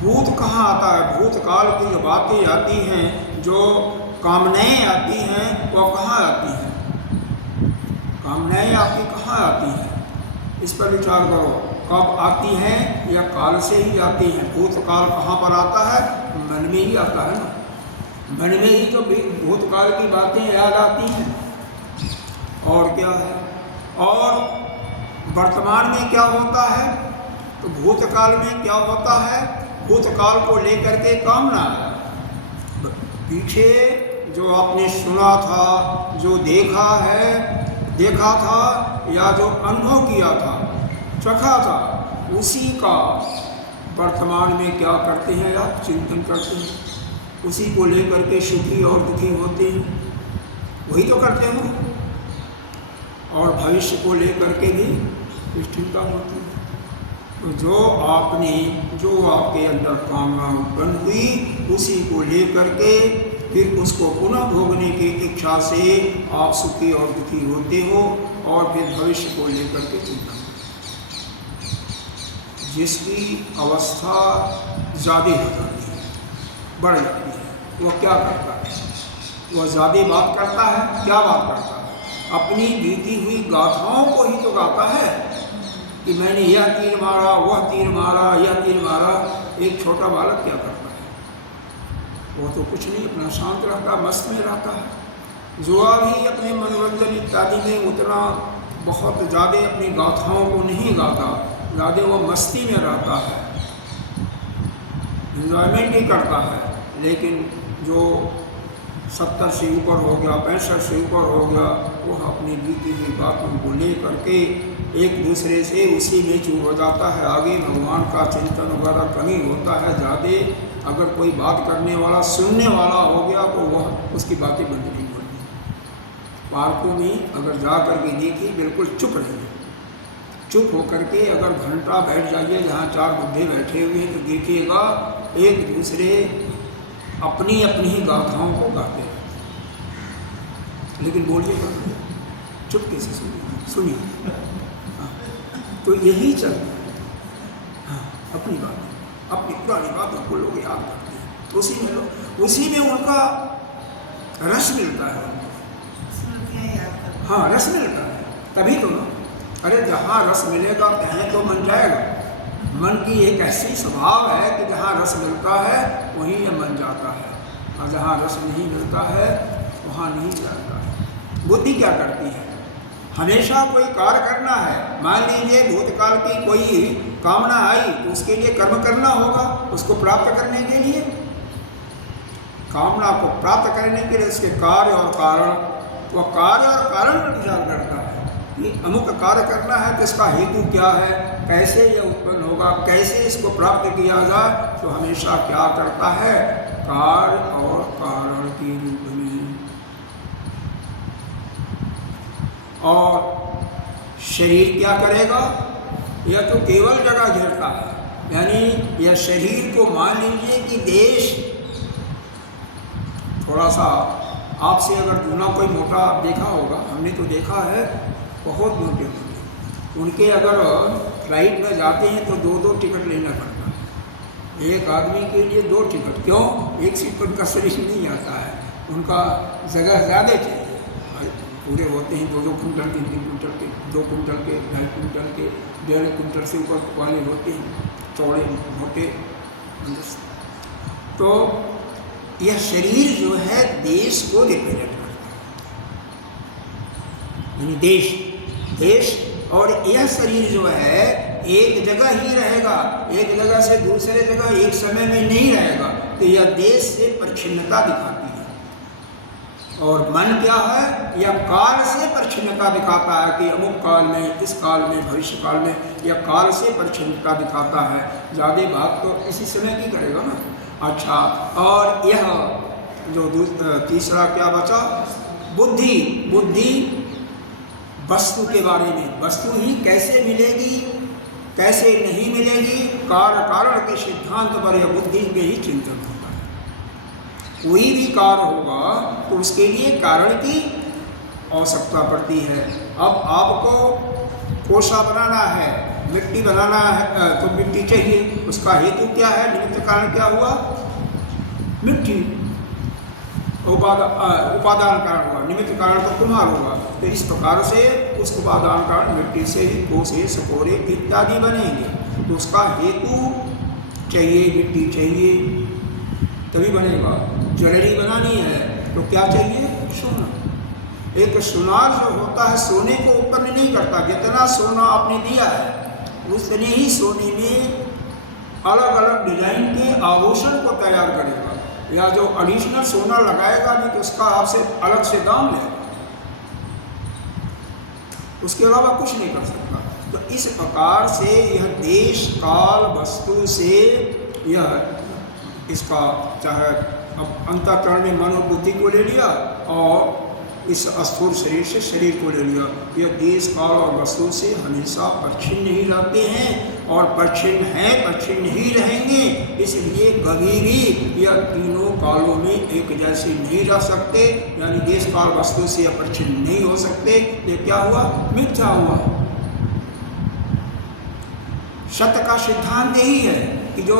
भूत कहाँ आता है? भूतकाल की जो बातें आती हैं, जो कामनाएं आती हैं, वह कहाँ आती हैं? कामनाएं आपकी कहाँ आती हैं, इस पर विचार करो। कब आती हैं या काल से ही आती हैं? भूतकाल कहाँ पर आता है? मन में ही आता है ना। मन में ही तो भूतकाल की बातें याद आती हैं। और क्या है? और वर्तमान में क्या होता है? तो भूतकाल में क्या होता है? भूतकाल को लेकर के कामना, पीछे जो आपने सुना था, जो देखा था या जो अनुभव किया था, चखा था, उसी का वर्तमान में क्या करते हैं आप? चिंतन करते हैं। उसी को लेकर के सुखी और दुखी होते हैं, वही तो करते हो। और भविष्य को लेकर के भी चिंता होती है। तो जो आपके अंदर कामना उत्पन्न हुई, उसी को लेकर के फिर उसको पुनः भोगने की इच्छा से आप सुखी और दुखी होते हो, और फिर भविष्य को लेकर के चिंता। जिसकी अवस्था ज़्यादा हो जाती है, बढ़ जाती है, वह क्या करता है? वह ज़्यादा बात करता है। क्या बात करता है? अपनी बीती हुई गाथाओं को ही तो गाता है कि मैंने यह तीर मारा, वह तीर मारा, यह तीर मारा। एक छोटा बालक क्या करता है? वो तो कुछ नहीं, अपना शांत रहता, मस्त में रहता है। जुआ भी अपने मनोरंजन इत्यादि में उतना बहुत ज़्यादा अपनी गाथाओं को नहीं गाता, ज़्यादा वो मस्ती में रहता है, एंजॉयमेंट ही करता है। लेकिन जो 70 से ऊपर हो गया, 65 से ऊपर हो गया, वो अपनी बीती हुई बातों को ले करके एक दूसरे से उसी में चूर हो जाता है। आगे भगवान का चिंतन वगैरह कमी होता है ज़्यादा। अगर कोई बात करने वाला सुनने वाला हो गया तो वह उसकी बातें बंद नहीं होती। पार्कों में अगर जा कर के देखिए, बिल्कुल चुप रहिए। चुप होकर के अगर घंटा बैठ जाइए जहाँ 4 बुढ़े बैठे हुए हैं, तो देखिएगा एक दूसरे अपनी अपनी ही गाथाओं को गाते रहते, लेकिन बोलिएगा चुपके से सुनिए। हाँ, तो यही चलता है। हाँ, अपनी बात, अपनी पुरानी बातों को लोग याद करते हैं, उसी में उनका रस मिलता है। हाँ, रस मिलता है, तभी तो ना। अरे जहाँ रस मिलेगा कहीं तो मन जाएगा। मन की एक ऐसी स्वभाव है कि जहाँ रस मिलता है वहीं ये मन जाता है, और जहाँ रस नहीं मिलता है वहाँ नहीं जाता है। बुद्धि क्या करती है? हमेशा कोई कार्य करना है। मान लीजिए भूतकाल की कोई कामना आई तो उसके लिए कर्म करना होगा, उसको प्राप्त करने के लिए, कामना को प्राप्त करने के लिए उसके कार्य और कारण, वह कार्य और कारण पर विचार करता है कि अमुक कार्य करना है तो इसका हेतु क्या है, कैसे यह उत्पन्न होगा, कैसे इसको प्राप्त किया जाए। तो हमेशा क्या करता है? कार्य और कारण के रूप में। और शरीर क्या करेगा? यह तो केवल जगह घेरता है। यानी यह शरीर को मान लीजिए कि देश, थोड़ा सा आपसे अगर दूना कोई मोटा देखा होगा, हमने तो देखा है बहुत मोटे मोटे, उनके अगर फ्लाइट में जाते हैं तो 2-2 टिकट लेना पड़ता है। एक आदमी के लिए 2 टिकट। क्यों? एक सीट पर उनका शरीर नहीं आता है, उनका जगह ज़्यादा चाहिए। पूरे होते हैं 2-2 कुंटल, 3-3 कुंटल के, 2 कुंटल के, 2.5 कुंटल के, 1.5 कुंटल से ऊपर वाले होते हैं, चौड़े मोटे। तो यह शरीर जो है देश को रिप्रेजेंट करता है, यानी देश। और यह शरीर जो है एक जगह ही रहेगा, एक जगह से दूसरे जगह एक समय में नहीं रहेगा। तो यह देश से परिच्छिन्नता दिखाती है। और मन क्या है? यह काल से परिच्छिन्नता दिखाता है कि अमुक काल में, इस काल में, भविष्य काल में, यह काल से परिच्छिन्नता दिखाता है। ज़्यादा बात तो इसी समय की करेगा ना। अच्छा, और यह जो तीसरा क्या बचा? बुद्धि वस्तु के बारे में। वस्तु ही कैसे मिलेगी, कैसे नहीं मिलेगी, कार्य कारण के सिद्धांत पर यह बुद्धि में ही चिंतन होता है। कोई भी कार्य होगा तो उसके लिए कारण की आवश्यकता पड़ती है। अब आपको कोसा बनाना है, मिट्टी बनाना है, तो मिट्टी चाहिए। उसका हेतु क्या है? निमित्त कारण क्या हुआ? मिट्टी। उपादान कारण हुआ, निमित्त कारण तो कुम्हार हुआ। तो इस प्रकार से उस उपादान कारण मिट्टी से ही कोसे सकोरे इत्यादि बनेंगे। तो उसका हेतु चाहिए, मिट्टी चाहिए तभी बनेगा। ज्वेलरी बनानी है तो क्या चाहिए? सोना। एक सुनार जो होता है सोने को उत्पन्न नहीं करता, जितना सोना आपने दिया है उतने ही सोने में अलग अलग डिजाइन के आभूषण को तैयार करेगा, या जो एडिशनल सोना लगाएगा नहीं तो उसका आपसे अलग से दाम लेगा, उसके अलावा कुछ नहीं कर सकता। तो इस प्रकार से यह देश काल वस्तु से यह इसका चाहे अब अंतःकरण में मन और बुद्धि को ले लिया और इस स्थूल शरीर से शरीर को ले लिया, यह देश काल और वस्तु से हमेशा परिच्छिन्न ही रहते हैं और परिच्छिन्न हैं, परिच्छिन्न ही रहेंगे। इसलिए कभी भी यह तीनों कालों में एक जैसे नहीं रह सकते, यानी देश काल वस्तु से अपरिच्छिन्न नहीं हो सकते। ये क्या हुआ? मिथ्या हुआ। सत्य का सिद्धांत यही है कि जो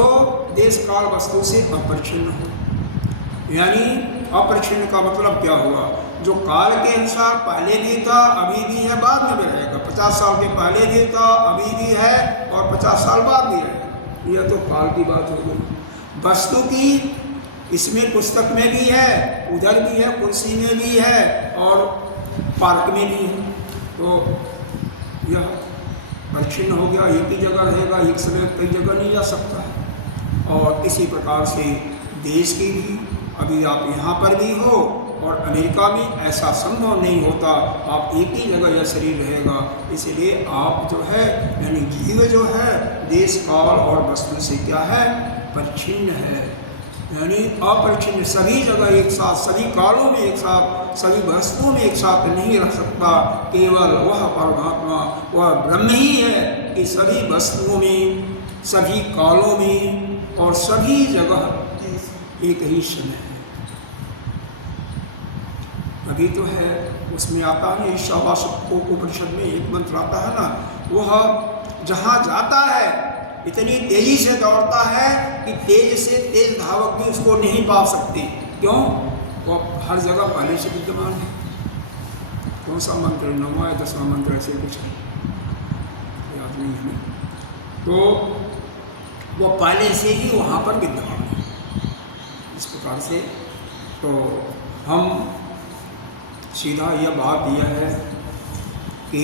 देश काल वस्तु से अपरिच्छिन्न हो, यानी अपरिच्छिन्न का मतलब क्या हुआ? जो काल के अनुसार पहले भी था, अभी भी है, बाद में भी रहेगा। 50 साल के पहले भी था, अभी भी है और 50 साल बाद भी है। यह तो काल की बात हो गई। वस्तु की इसमें पुस्तक में भी है, उधर भी है, कुर्सी में भी है और पार्क में भी है। तो यह परिच्छिन्न हो गया, एक ही जगह रहेगा, एक समय कई जगह नहीं जा सकता है। और इसी प्रकार से देश की भी, अभी आप यहाँ पर भी हो और अमेरिका में ऐसा संभव नहीं होता, आप एक ही जगह यह शरीर रहेगा। इसलिए आप जो है यानी जीव जो है देश काल और वस्तु से क्या है? परिच्छिन्न है, यानी अपरिच्छिन्न। सभी जगह एक साथ, सभी कालों में एक साथ, सभी वस्तुओं में एक साथ नहीं रह सकता। केवल वह परमात्मा, वह ब्रह्म ही है कि सभी वस्तुओं में, सभी कालों में और सभी जगह एक ही समय है। अभी तो है उसमें आता है ईशावास्य उपनिषद में एक मंत्र आता है ना, वह जहाँ जाता है इतनी तेजी से दौड़ता है कि तेज से तेज धावक भी उसको नहीं पा सकते। क्यों? वो हर जगह पहले से विद्यमान है। कौन सा मंत्र? 9वां या 10वां मंत्र, ऐसे कुछ है, याद नहीं है। तो वो पहले से ही वहाँ पर विद्यमान है। इस प्रकार से तो हम सीधा यह बात यह है कि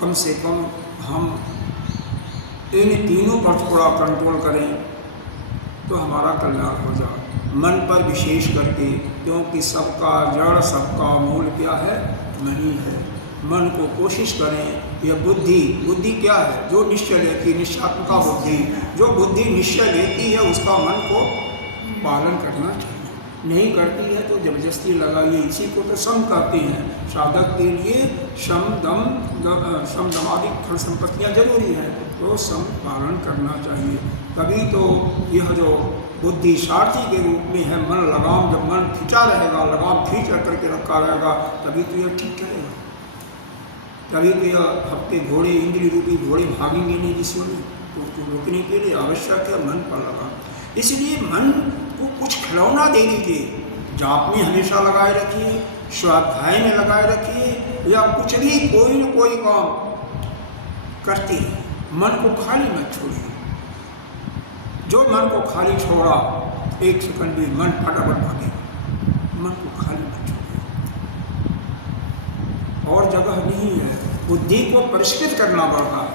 कम से कम हम इन तीनों पर थोड़ा कंट्रोल करें तो हमारा कल्याण हो जाए। मन पर विशेष करके, क्योंकि सबका जड़, सबका मूल क्या है? मन ही है। मन को कोशिश करें। यह बुद्धि क्या है? जो निश्चय लेती, निश्चयात्मका बुद्धि, जो बुद्धि निश्चय लेती है उसका मन को पालन करना चाहिए। नहीं करती है तो जबरदस्ती लगाइए। इसी को तो सम कहते हैं। साधक के लिए सम दमादि खर संपत्तियाँ जरूरी है, तो सम पालन करना चाहिए। तभी तो यह जो बुद्धि सारथी के रूप में है, मन लगाम, जब मन खिंचा रहेगा, लगाम खींच करके रखा रहेगा, तभी तो यह ठीक रहेगा। तभी तो यह हफ्ते घोड़े, इंद्रिय रूपी घोड़े भागेंगे नहीं जिसमें, तो उसको रोकने के लिए आवश्यक है मन पर लगा। इसलिए मन को कुछ खिलौना दे दीजिए। जाप में हमेशा लगाए रखिए, स्वाध्याय में लगाए रखिए, या कुछ भी कोई न कोई काम करते हैं। मन को खाली मत छोड़िए। जो मन को खाली छोड़ा, एक सेकंड भी मन फटाफट भागेगा। मन को खाली मत छोड़िए। और जगह नहीं है। बुद्धि को परिष्कृत करना पड़ता है,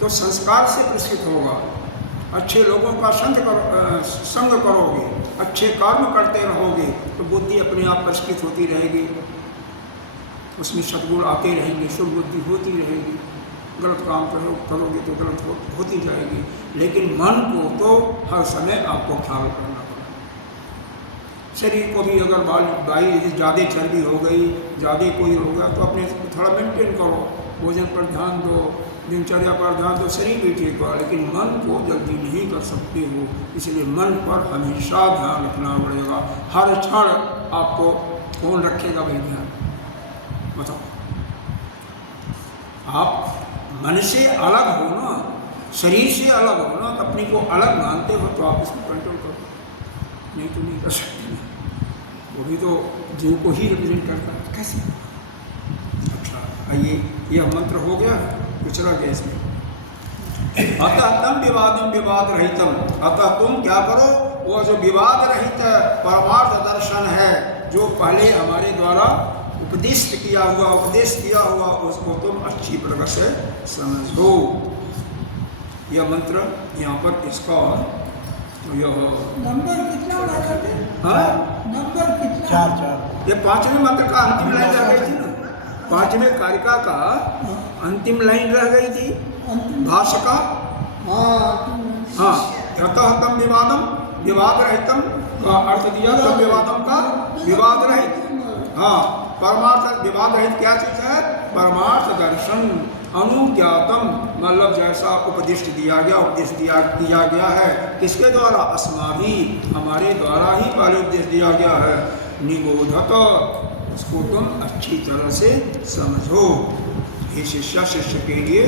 तो संस्कार से परिष्कृत होगा। अच्छे लोगों का संग करोगे, अच्छे कर्म करते रहोगे, तो बुद्धि अपने आप परिष्कृत होती रहेगी। उसमें सद्गुण आते रहेंगे, शुभ बुद्धि होती रहेगी। गलत काम करोगे तो गलत होती जाएगी। लेकिन मन को तो हर समय आपको ख्याल करना पड़ेगा। शरीर को भी अगर बाई ज़्यादा चर्बी हो गई, ज़्यादा कोई हो गया, तो अपने थोड़ा मेंटेन करो, भोजन पर ध्यान दो, दिनचर्या पर ध्यान दो, शरीर भी ठीक हुआ। लेकिन मन को जल्दी नहीं कर सकते हो, इसलिए मन पर हमेशा ध्यान रखना पड़ेगा। हर क्षण आपको कौन रखेगा भाई ध्यान? बताओ। आप मन से अलग हो ना, शरीर से अलग हो ना, तो अपने को अलग मानते हो तो आप इसमें कंट्रोल करो, नहीं तो नहीं कर सकते। वो भी तो जीव को ही रिप्रेजेंट करता है, कैसे? अच्छा आइए, यह मंत्र हो गया, कुछ रह गया इसमें। अतः तम विवादम विवाद रहितम, अतः तुम क्या करो, वो जो विवाद रहित परमार्थ दर्शन है, जो पहले हमारे द्वारा उपदेश किया हुआ उसको तुम अच्छी प्रकार से समझो। यह मंत्र यहाँ पर इसका यह नंबर कितना होना करते? हाँ, नंबर कितना? 4 ये 5वें मंत्र का अंतिम लाइन रह गई थी ना, 5वें कारिका का अंतिम लाइन रह गई थी भाष्य का। हाँ, यतः तम विवादम विवाद रहितम का अर्थ दिया, तम विवादम का विवाद रहित। हाँ, परमार्थ विवाद रहित क्या चीज है? परमार्थ दर्शन अनुज्ञातम, मतलब जैसा उपदेश दिया गया है, किसके द्वारा? अस्माभि, हमारे द्वारा ही पहले उपदेश दिया गया है। निबोधत, उसको तुम अच्छी तरह से समझो। ये शिष्य के लिए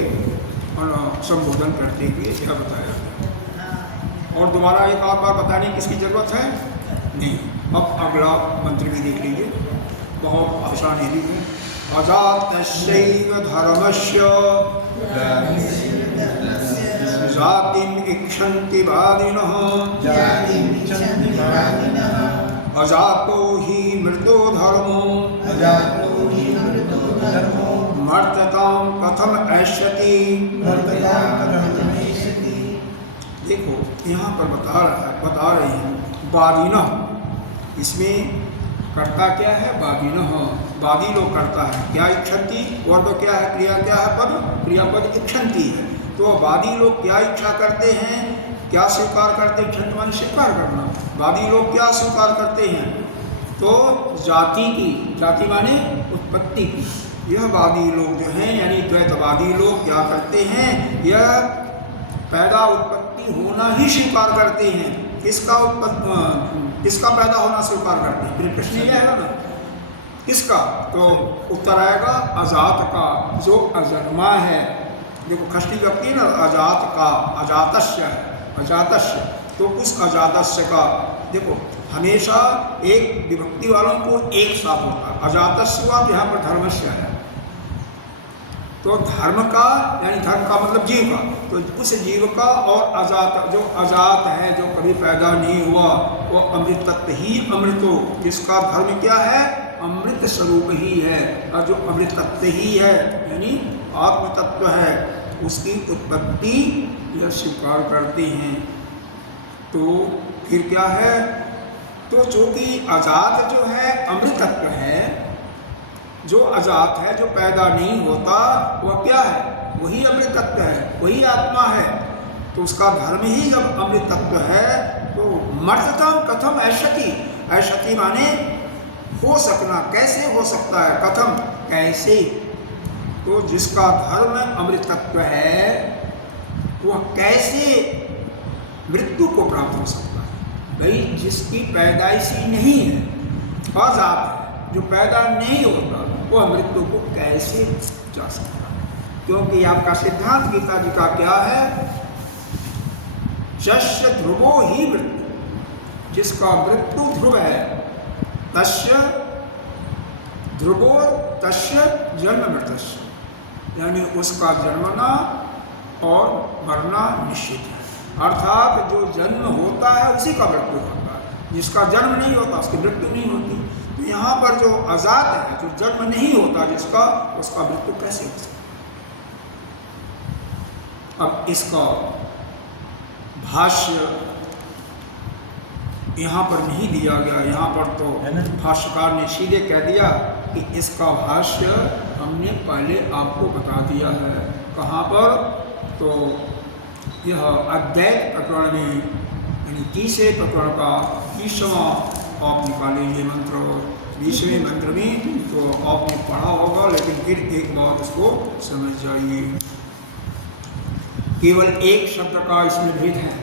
संबोधन करते हुए यह बताया गया। और दोबारा एक बार बताने किसकी जरूरत है? नहीं। अब अगला मंत्र भी देख लीजिए, बहुत आसान है भी। अजातस्यैव धर्मस्य जातिम् इच्छन्ति वादिनः, अजातो हि मृतो धर्मो मर्त्यतां कथम ऐष्यति। देखो यहाँ पर बता रहे हैं वादिनः, इसमें कर्ता क्या है? वादिनः, वादी लोग करता है। क्या इच्छन्ति, और तो क्या है? क्रिया क्या है? पद, क्रियापद इच्छन्ति है। तो वादी लोग क्या इच्छा करते हैं, क्या स्वीकार करते हैं? इच्छन्ति माने स्वीकार करना। वादी लोग क्या स्वीकार करते हैं? तो जाति की, जाति माने उत्पत्ति की। यह वादी लोग जो हैं, यानी द्वैतवादी लोग क्या करते हैं? यह पैदा उत्पत्ति होना ही स्वीकार करते हैं। किसका पैदा होना स्वीकार करते हैं? फिर प्रश्न यह है ना, किसका? तो उत्तर आएगा अजात का, जो अजन्मा है। देखो खष्टी व्यक्ति है ना, अजात का, अजातस्य है, अजातस्य, तो उस अजातस्य का देखो हमेशा एक विभक्ति वालों को एक साथ होता है। अजातस्य हुआ तो यहाँ पर धर्मस्य है, तो धर्म का यानी धर्म का मतलब जीव का, तो उस जीव का और अजात, जो अजात है, जो कभी पैदा नहीं हुआ, वो अमृत तत्व ही अमृतो, जिसका धर्म क्या है? अमृत स्वरूप ही है। और जो अमृत तत्व ही है यानी आत्म तत्व है, उसकी उत्पत्ति यह स्वीकार करते हैं। तो फिर क्या है? तो जो कि अजात जो है अमृत तत्व है, जो अजात है, जो पैदा नहीं होता, वह क्या है? वही अमृत तत्व है, वही आत्मा है। तो उसका धर्म ही जब अमृत तत्व है, तो मर्त्यतां कथम ऐष्यति, ऐष्यति माने हो सकना, कैसे हो सकता है? कथम, कैसे? तो जिसका धर्म अमृत तत्व है, वह कैसे मृत्यु को प्राप्त हो सकता है? भाई जिसकी पैदाइश ही नहीं है, अजात है, जो पैदा नहीं होता, वह मृत्यु को कैसे जा सकता है? क्योंकि आपका सिद्धांत गीता जी का क्या है? यस्य ध्रुवो ही मृत्यु, जिसका मृत्यु ध्रुव है, तस्य ध्रुवो तस्य जन्म मृतस्य, यानी उसका जन्मना और मरना निश्चित है। अर्थात जो जन्म होता है उसी का मृत्यु होता है, जिसका जन्म नहीं होता उसकी मृत्यु नहीं होती। तो यहाँ पर जो अजात है, जो जन्म नहीं होता जिसका, उसका मृत्यु कैसे हो सकता? अब इसका भाष्य यहाँ पर नहीं दिया गया। यहाँ पर तो भाष्यकार ने सीधे कह दिया कि इसका भाष्य हमने पहले आपको बता दिया है। कहाँ पर? तो यह अद्वैत प्रकरण में, यानी 30वें प्रकरण का 20वां आप निकालेंगे मंत्र, 20वें मंत्र में तो आपने पढ़ा होगा, लेकिन फिर एक बार उसको समझ जाइए। केवल एक शब्द का इसमें भेद है।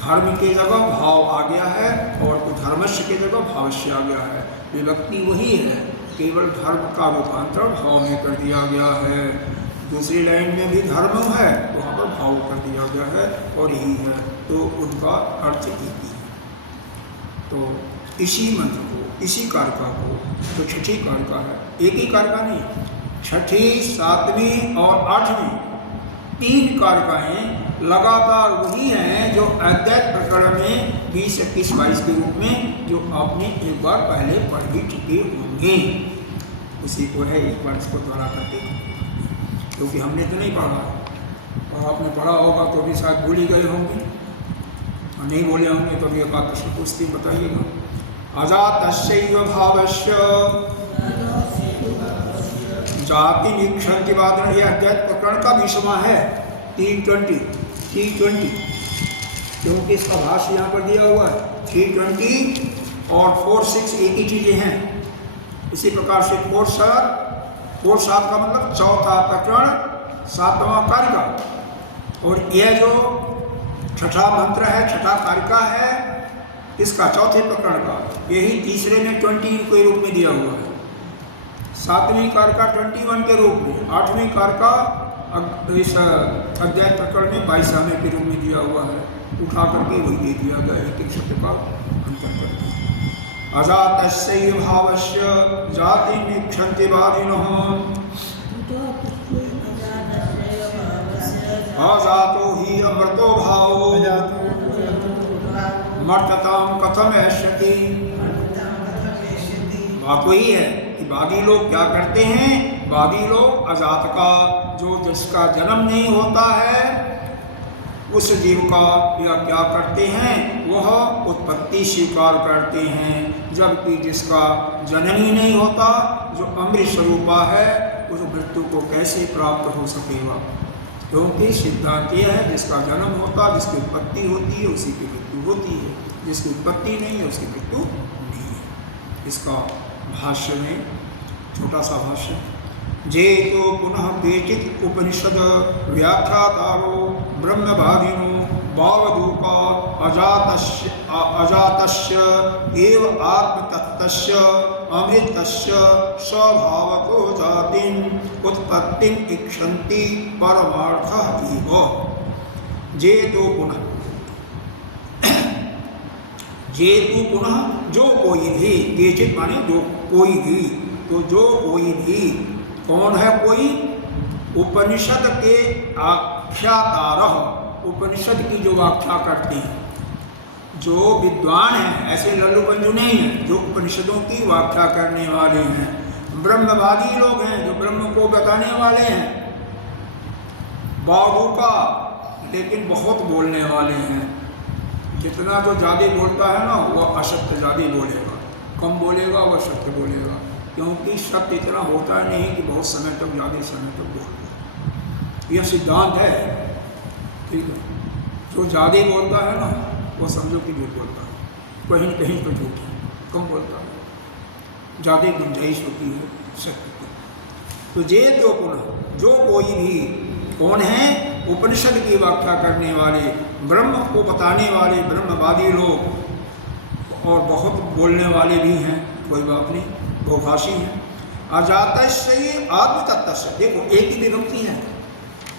धर्म के जगह भाव आ गया है और धर्मस्य के जगह भावस्य आ गया है। विभक्ति वही है, केवल धर्म का रूपांतरण भाव में कर दिया गया है। दूसरी लाइन में भी धर्म है, वहाँ पर भाव कर दिया गया है और यही है, तो उनका अर्थ एक ही है। तो इसी मंत्र को, इसी कारका को, तो छठी कारका है, एक ही कारका नहीं, छठी, सातवीं और आठवीं, 3 कारकाएं लगातार वही हैं जो अद्वैत प्रकरण में 20, 21, 22 के रूप में जो आपने एक बार पहले पढ़ भी चुके होंगे, उसी को है। एक बार इसको दोहरा करके, क्योंकि हमने तो नहीं पढ़ा और आपने पढ़ा होगा तो भी शायद भूल ही गए होंगे, और नहीं बोले होंगे तो भी एकादशी कुछ दिन बताइएगा। अजातस्यैव भावस्य जाति निक्षंति वादन, ये अद्वैत प्रकरण का 20वां है, 320, क्योंकि इसका भाष्य यहाँ पर दिया हुआ है। 320 और 46 एक ही चीजें हैं। इसी प्रकार से 47 का मतलब चौथा प्रकरण, 7वां कारिका, और यह जो छठा मंत्र है, छठा कारिका है, इसका चौथे प्रकरण का, यही तीसरे में 20 के रूप में दिया हुआ है, 7वीं कारका 21 के रूप में, 8वीं कारका इस अध्याय प्रकरण में 22वें के रूप में दिया हुआ है। उठा करके वही दे दिया गया है, एक शब्द का अंतर करके। अजातस्यैव भावस्य जाति निक्षन्ति वादिनः, अजातो हि अमृतो भावो मर्त्यतां कथम ऐष्यति। बात वही है कि बागी लोग क्या करते हैं, बागी लोग अजात का, जो जिसका जन्म नहीं होता है, उस जीव का या क्या करते हैं, वह उत्पत्ति स्वीकार करते हैं, जबकि जिसका जन्म ही नहीं होता, जो अमृत स्वरूपा है, उस मृत्यु को कैसे प्राप्त हो सकेगा। क्योंकि सिद्धांत यह है, जिसका जन्म होता, जिसकी उत्पत्ति होती है, उसी की मृत्यु होती है, जिसकी उत्पत्ति नहीं है उसकी मृत्यु नहीं है। इसका भाष्य में छोटा सा भाष्य, जे तो पुनः केचित् उपनिषद व्याख्यातारो ब्रह्मभागिनो भावदूका अजातस्य एव आत्मतत्तस्य अमृतस्य स्वभावतो जातिं उत्पत्तिं इच्छन्ति परमार्थः एव। जे तो पुनः, जे तो पुनः, जो कोई भी, केचित् माने जो कोई भी, तो जो कोई भी, कौन है कोई, उपनिषद के आख्यातारः, उपनिषद की जो व्याख्या करते हैं, जो विद्वान हैं, ऐसे लल्लू पंजू नहीं हैं, जो उपनिषदों की व्याख्या करने वाले हैं, ब्रह्मवादी लोग हैं, जो ब्रह्म को बताने वाले हैं, बावूका, लेकिन बहुत बोलने वाले हैं। जितना जो ज़्यादा बोलता है ना, वह असत्य ज़्यादा बोलेगा, कम बोलेगा वह सत्य बोलेगा, क्योंकि सत्य इतना होता नहीं कि बहुत समय तक, ज़्यादा समय तक बोलता। यह सिद्धांत है, ठीक है। जो ज़्यादा बोलता है ना, वो समझो कि झूठ बोलता है, कहीं कहीं तो झूठ है, कम बोलता है, ज़्यादा गुंजाइश होती है सत्य को। तो जे तो पुनः, जो कोई भी, कौन है, उपनिषद की व्याख्या करने वाले, ब्रह्म को बताने वाले ब्रह्मवादी लोग, और बहुत बोलने वाले भी हैं, कोई बात नहीं, बहुभाषी हैं। अजातस्य आत्मतत्तस्य, देखो एक ही विभक्ति है,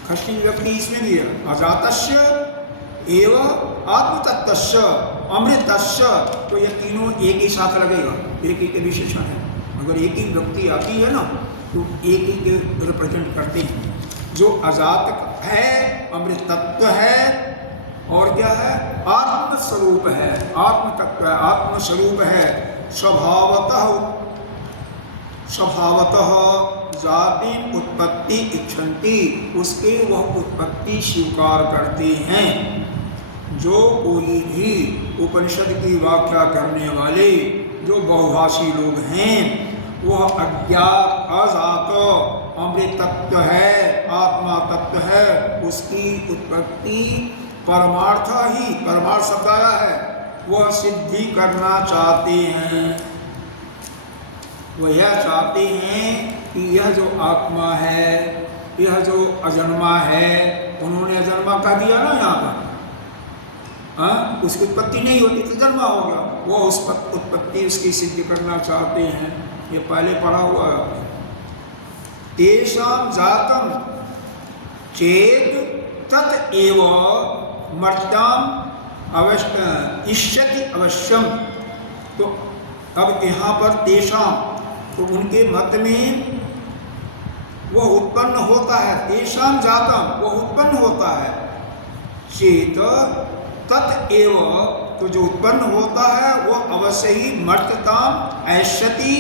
षष्ठी विभक्ति इसमें भी है, अजातस्य एव आत्मतत्तस्य अमृतस्य, तो ये तीनों एक ही साथ लगेगा, एक ही के विशेषण है। अगर एक ही विभक्ति आती है ना, तो एक ही के रिप्रेजेंट करते हैं। जो अजात है, अमृत तत्व है, और क्या है, आत्मस्वरूप है, आत्म तत्व है, आत्मस्वरूप है। स्वभावतः जाति उत्पत्ति इच्छन्ति, उसके वह उत्पत्ति स्वीकार करते हैं। जो कोई भी उपनिषद की व्याख्या करने वाले जो बहुभाषी लोग हैं, वह अज्ञात अजात अमृत तत्व है, आत्मा तत्व है, उसकी उत्पत्ति परमार्थ ही, परमार्थ शब्द आया है, वह सिद्धि करना चाहते हैं। वह यह चाहते हैं कि यह जो आत्मा है, यह जो अजन्मा है, उन्होंने अजन्मा कह दिया ना यहाँ पर, हाँ, उसकी उत्पत्ति नहीं होती तो जन्मा हो गया, वो उस उत्पत्ति उसकी सिद्धि करना चाहते हैं। ये पहले पढ़ा हुआ है आपने। तेषां जातम चेत तत एव मर्त्याम अवश्य इष्यति अवश्यम, तो अब यहाँ पर तेषाम, तो उनके मत में वह उत्पन्न होता है, तेषाम जातम वह उत्पन्न होता है, चेत तत्एव, तो जो उत्पन्न होता है वह अवश्य ही मर्त्यताम ऐष्यति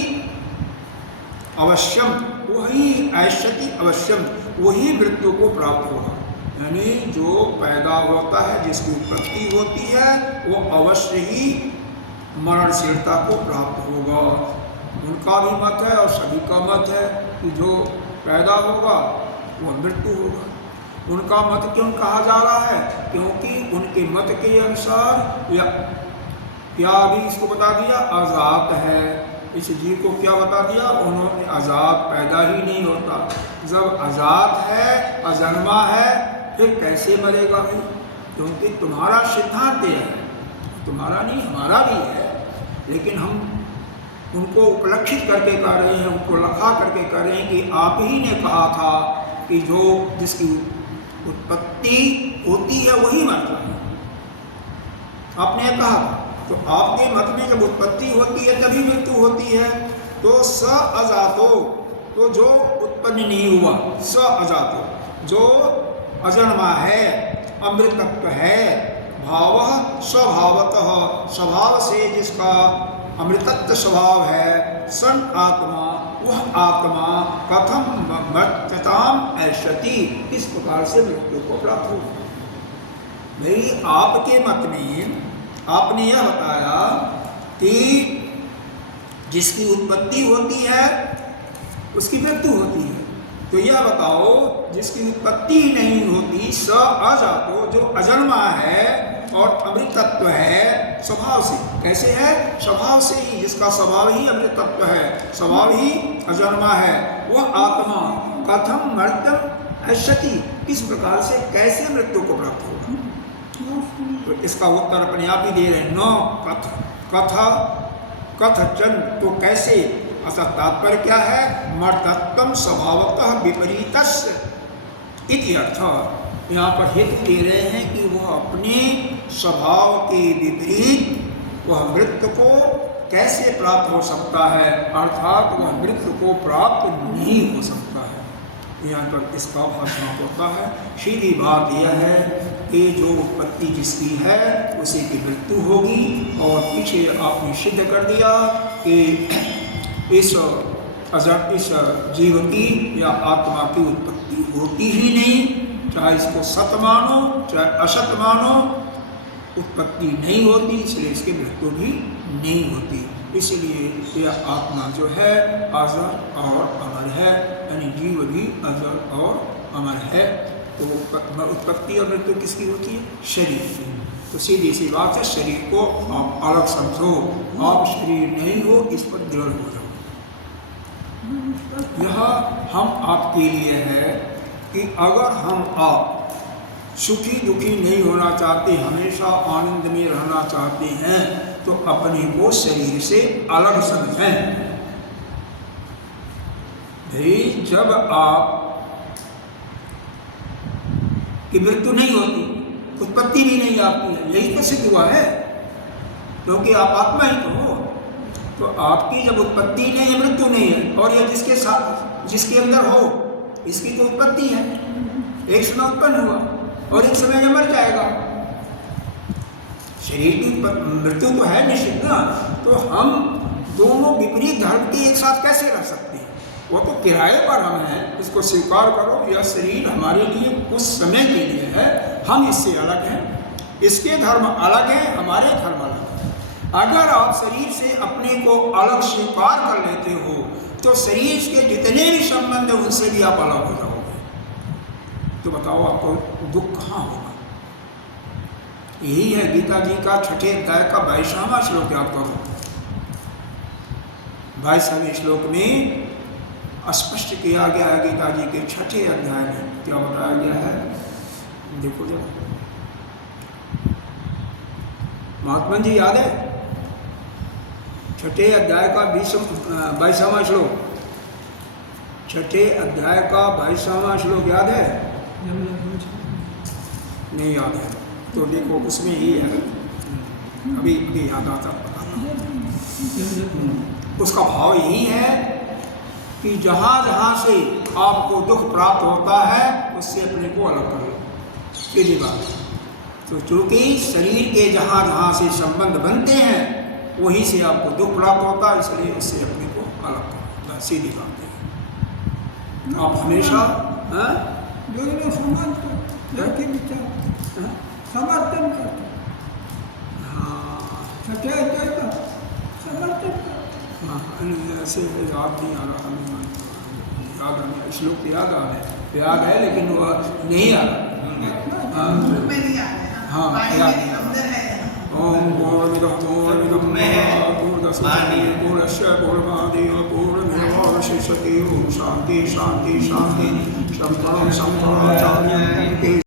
अवश्यम, वही ऐष्यति अवश्यम, वही मृत्यु को प्राप्त होगा। यानी जो पैदा होता है, जिसकी उत्पत्ति होती है, वो अवश्य ही मरणशीलता को प्राप्त होगा। उनका भी मत है और सभी का मत है कि जो पैदा होगा वह मृत्यु होगा। उनका मत क्यों कहा जा रहा है? क्योंकि उनके मत के अनुसार या क्या अभी इसको बता दिया, आजाद है। इस जीव को क्या बता दिया उन्होंने? आजाद पैदा ही नहीं होता। जब आजाद है, अजन्मा है, फिर कैसे मरेगा भाई? क्योंकि तुम्हारा सिद्धांत है, तुम्हारा नहीं हमारा भी है, लेकिन हम उनको उपलक्षित करके कह रहे हैं, उनको लखा करके कह रहे हैं कि आप ही ने कहा था कि जो जिसकी उत्पत्ति होती है वही मरता है, आपने कहा। तो आपके मत में जब उत्पत्ति होती है तभी मृत्यु होती है। तो स अजातो, तो जो उत्पन्न नहीं हुआ, स अजातो जो अजन्मा है, अमृतत्व है, भाव स्वभावतः, स्वभाव से जिसका अमृतत्व स्वभाव है, सन आत्मा, वह आत्मा कथम मर्त्यताम ऐष्यति, इस प्रकार से मृत्यु को प्राप्त हो। मेरी आपके मत में आपने यह बताया कि जिसकी उत्पत्ति होती है उसकी मृत्यु होती है। तो यह बताओ जिसकी उत्पत्ति नहीं होती, स अजातो, जो अजन्मा है और अमृतत्व है स्वभाव से। कैसे है? स्वभाव से ही, जिसका स्वभाव ही अमृतत्व है, स्वभाव ही अजन्मा है, वह आत्मा कथम मर्त्यम ऐष्यति, किस प्रकार से कैसे मृत्यु को प्राप्त होगा? तो इसका उत्तर अपने आप ही दे रहे हैं, न कथचन, तो कैसे। अतः तात्पर्य क्या है? मर्तत्वम स्वभावतः विपरीतस्य इति अर्थ। यहाँ पर हेतु दे रहे हैं कि वह अपने स्वभाव के विपरीत वह मृत्यु को कैसे प्राप्त हो सकता है, अर्थात वह मृत्यु को प्राप्त नहीं हो सकता है। यहाँ पर इसका भाषण होता है। सीधी बात यह है कि जो उत्पत्ति जिसकी है उसी की मृत्यु होगी। और पीछे आपने सिद्ध कर दिया कि इस जीव की या आत्मा की उत्पत्ति होती ही नहीं, चाहे इसको सत मानो चाहे असत मानो, उत्पत्ति नहीं होती, इसलिए इसकी मृत्यु भी नहीं होती। इसलिए यह आत्मा जो है अजर और अमर है, यानी जीव भी अजर और अमर है। तो उत्पत्ति और मृत्यु किसकी होती है? शरीर की। तो सीधी सी बात है, शरीर को आप अलग समझो, आप शरीर नहीं हो, इस पर दृढ़ हो जाओ। यह हम आपके लिए है कि अगर हम आप सुखी दुखी नहीं होना चाहते, हमेशा आनंद में रहना चाहते हैं, तो अपने को शरीर से अलग समझें। भाई जब आप की मृत्यु नहीं होती, उत्पत्ति भी नहीं आपकी है, यही तो सिद्ध हुआ है, क्योंकि आप आत्मा ही तो हो। तो आपकी जब उत्पत्ति नहीं है, मृत्यु नहीं है, और यह जिसके साथ जिसके अंदर हो, इसकी तो उत्पत्ति है, एक समय उत्पन्न हुआ और एक समय में मर जाएगा। शरीर की मृत्यु तो है निश्चित ना। तो हम दोनों विपरीत धर्म के एक साथ कैसे रह सकते हैं? वो तो किराए पर हम हैं, इसको स्वीकार करो। यह शरीर हमारे लिए कुछ समय के लिए है, हम इससे अलग हैं, इसके धर्म अलग हैं, हमारे धर्म अलग हैं। अगर आप शरीर से अपने को अलग स्वीकार कर लेते हो, तो शरीर के जितने भी संबंध है उनसे भी आप अलग हो जाओगे। तो बताओ आपको दुख कहाँ होगा? यही है गीता जी का 6ठे अध्याय का 22वां श्लोक याद करो। 22वें श्लोक में स्पष्ट किया गया है, गीता जी के 6ठे अध्याय में क्या बताया गया है, देखो जब महात्मा जी याद है? 6ठे अध्याय का 22वां श्लोक, 6ठे अध्याय का 22वां श्लोक याद है? नहीं याद है तो देखो उसमें ये है, अभी याद आता बताता उसका भाव यही है कि जहाँ जहाँ से आपको दुख प्राप्त होता है उससे अपने को अलग कर लो, सीधी बात। तो चूँकि शरीर के जहाँ जहाँ से संबंध बनते हैं वहीं से आपको दुख प्राप्त होता है, इसलिए उससे अपने को अलग कर लो, सीधी बात है। आप हमेशा दोनों समान तो एक ही विचार समर्थन करते, सच्चाई का समर्थन करते। हाँ, ऐसे याद नहीं आ रहा हमें, याद आने श्लोक याद आ रहे, याद है लेकिन वो नहीं आ रहा। हाँ याद ओम पूर्णमिदं पूर्णस्य पूर्णमादाय पूर्णमेवावशिष्यते। ओम शांति शांति शांति। शंकरं शंकराचार्यं